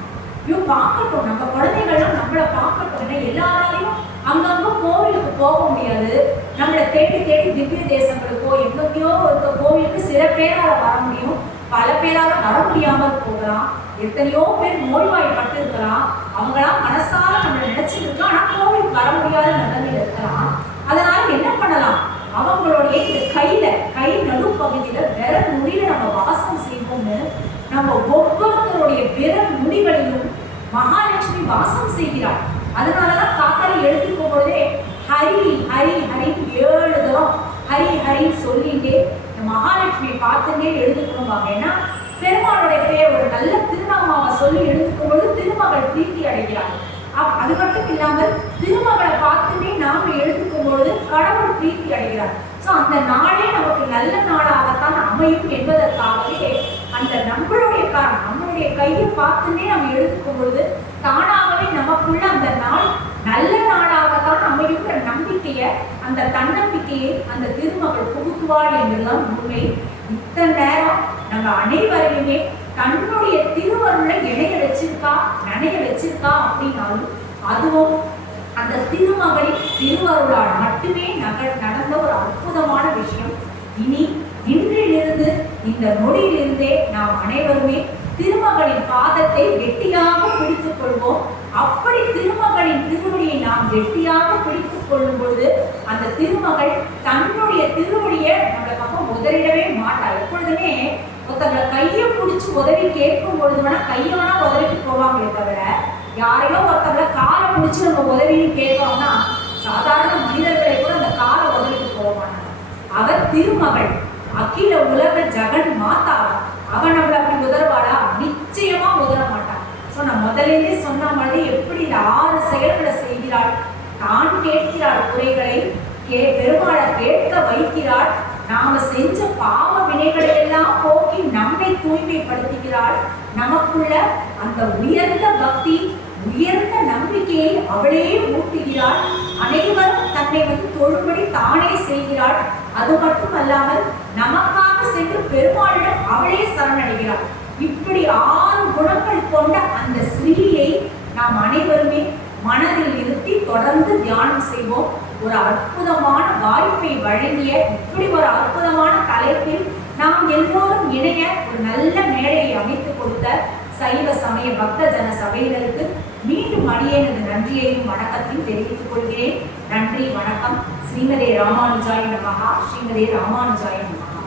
இவங்க பார்க்கட்டும், நம்ம குழந்தைகள்லாம் நம்மளை பார்க்கட்டும். ஏன்னா எல்லாராலையும் அங்கங்க கோவிலுக்கு போக முடியாது. நம்மளை தேடி தேடி திவ்ய தேசங்களுக்கோ எங்கெங்கயோ இருக்க கோவிலுக்கு சில பேரால வர முடியும், பல பேரால வர முடியாமல் போகலாம். எத்தனையோ பேர் நோய்வாய்ப்பட்டு இருக்கலாம், அவங்களாம் மனசால நம்மளை நினைச்சிட்டு இருக்கலாம், ஆனா கோவிலுக்கு வர முடியாத நிலைமையில இருக்கலாம். அதனால என்ன பண்ணலாம், அவங்களுடைய இந்த கை நடுப்பகுதியில விரல் நுனியில நம்ம வாசம் செய்வோம்னு நம்ம ஒவ்வொருத்தருடைய விரல் நுனிகளிலும் மகாலட்சுமி வாசம் செய்கிறார். அதனாலதான் காத்தால எழுதிக்கும் பொழுதே ஹரி ஹரி ஹரி 7 தரம் ஹரி ஹரி சொல்லிட்டு மகாலட்சுமியை பார்த்துட்டே எழுதுக்கணும்பாங்க. ஏன்னா பெருமாளுடைய பேர் ஒரு நல்ல திருநாமாவை சொல்லி எழுதுக்கும் பொழுது திருமகள் பிரீத்தி அடைகிறார். அது மட்டும் இல்லாமல் திருமகளை பார்த்துட்டே நாம எழுதுக்கும் பொழுது கடவுள் பிரீத்தி அடைகிறார். ஸோ அந்த நாளே நமக்கு நல்ல நாளாகத்தான் அமையும் என்பதற்காகவே அந்த நம்மளுடைய கையை பார்த்துட்டே நம்ம எழுதுக்கும் பொழுது தானாகவே நமக்குள்ள அந்த நாள் நல்ல நாளாகத்தான் அமையுங்கிற நம்பிக்கையை, அந்த தன்னம்பிக்கையை அந்த திருமகள் புகுத்துவாள் என்பதுதான் உண்மை. இத்தனை நேரம் நம்ம அனைவரையுமே தன்னுடைய திருவருளை நனைய வச்சிருக்கா அப்படின்னாலும் அதுவும் அந்த திருமகளின் திருவருளால் மட்டுமே நடந்த ஒரு அற்புதமான விஷயம். இன்றிலிருந்து இந்த நொடியிலிருந்தே நாம் அனைவருமே திருமகளின் பாதத்தை கெட்டியாக பிடித்துக் கொள்வோம். அப்படி திருமகளின் திருவடியை நாம் கெட்டியாக பிடித்துக் கொள்ளும் பொழுது அந்த திருமகள் தன்னுடைய திருவடியை நம்மளுக்காக உதறிடவே மாட்டாள். எப்பொழுதுமே ஒருத்தவங்களை கையை பிடிச்சி உதவி கேட்கும் பொழுது வேணா கையோட உதவிட்டு போவாங்களே தவிர, யாரையோ ஒருத்தவங்களை காலை பிடிச்சி நம்ம உதவின்னு கேட்கறோம்னா சாதாரண மனிதர்களை கூட அந்த காலை உதவிட்டு போக மாட்டாங்க. அவர் திருமகள், அகில உலக ஜெகன் மாதா, அவன் நம்மளை அப்படி உதறுவாளா? நிச்சயமா உதற மாட்டான். ஸோ நான் முதலிலே சொன்ன மாதிரி எப்படி இந்த 6 செயல்களை செய்கிறாள். தான் கேட்கிறாள் குறைகளை, பெருமாளை கேட்க வைக்கிறாள். நாம செஞ்ச பாவ வினைகளை எல்லாம் போக்கி நம்மை தூய்மைப்படுத்துகிறாள். நமக்குள்ள அந்த உயர்ந்த பக்தி, உயர்ந்த நம்பிக்கையை அவளே ஊட்டுகிறாள். அனைவரும் தன்னை தொழும்படி தானே செய்கிறாள். அது மட்டுமல்லாமல் நமக்காக சென்று பெருமாளிடம் அவளே சரணடைகிறாள். இப்படி 6 குணங்கள் கொண்ட அந்த ஸ்ரீயை நாம் அனைவருமே மனதில் நிறுத்தி தொடர்ந்து தியானம் செய்வோம். ஒரு அற்புதமான வாய்ப்பை வழங்கிய இப்படி ஒரு அற்புதமான தலைப்பில் நாம் எல்லோரும் இணைய ஒரு நல்ல மேடையை அமைத்து கொடுத்த சைவ சமய பக்த ஜன சபையினருக்கு மீண்டும் அடியேனது நன்றியையும் வணக்கத்தையும் தெரிவித்துக் கொள்கிறேன். நன்றி, வணக்கம். ஸ்ரீமதே ராமானுஜாய நமஹா. ஸ்ரீமதே ராமானுஜாய நமஹா.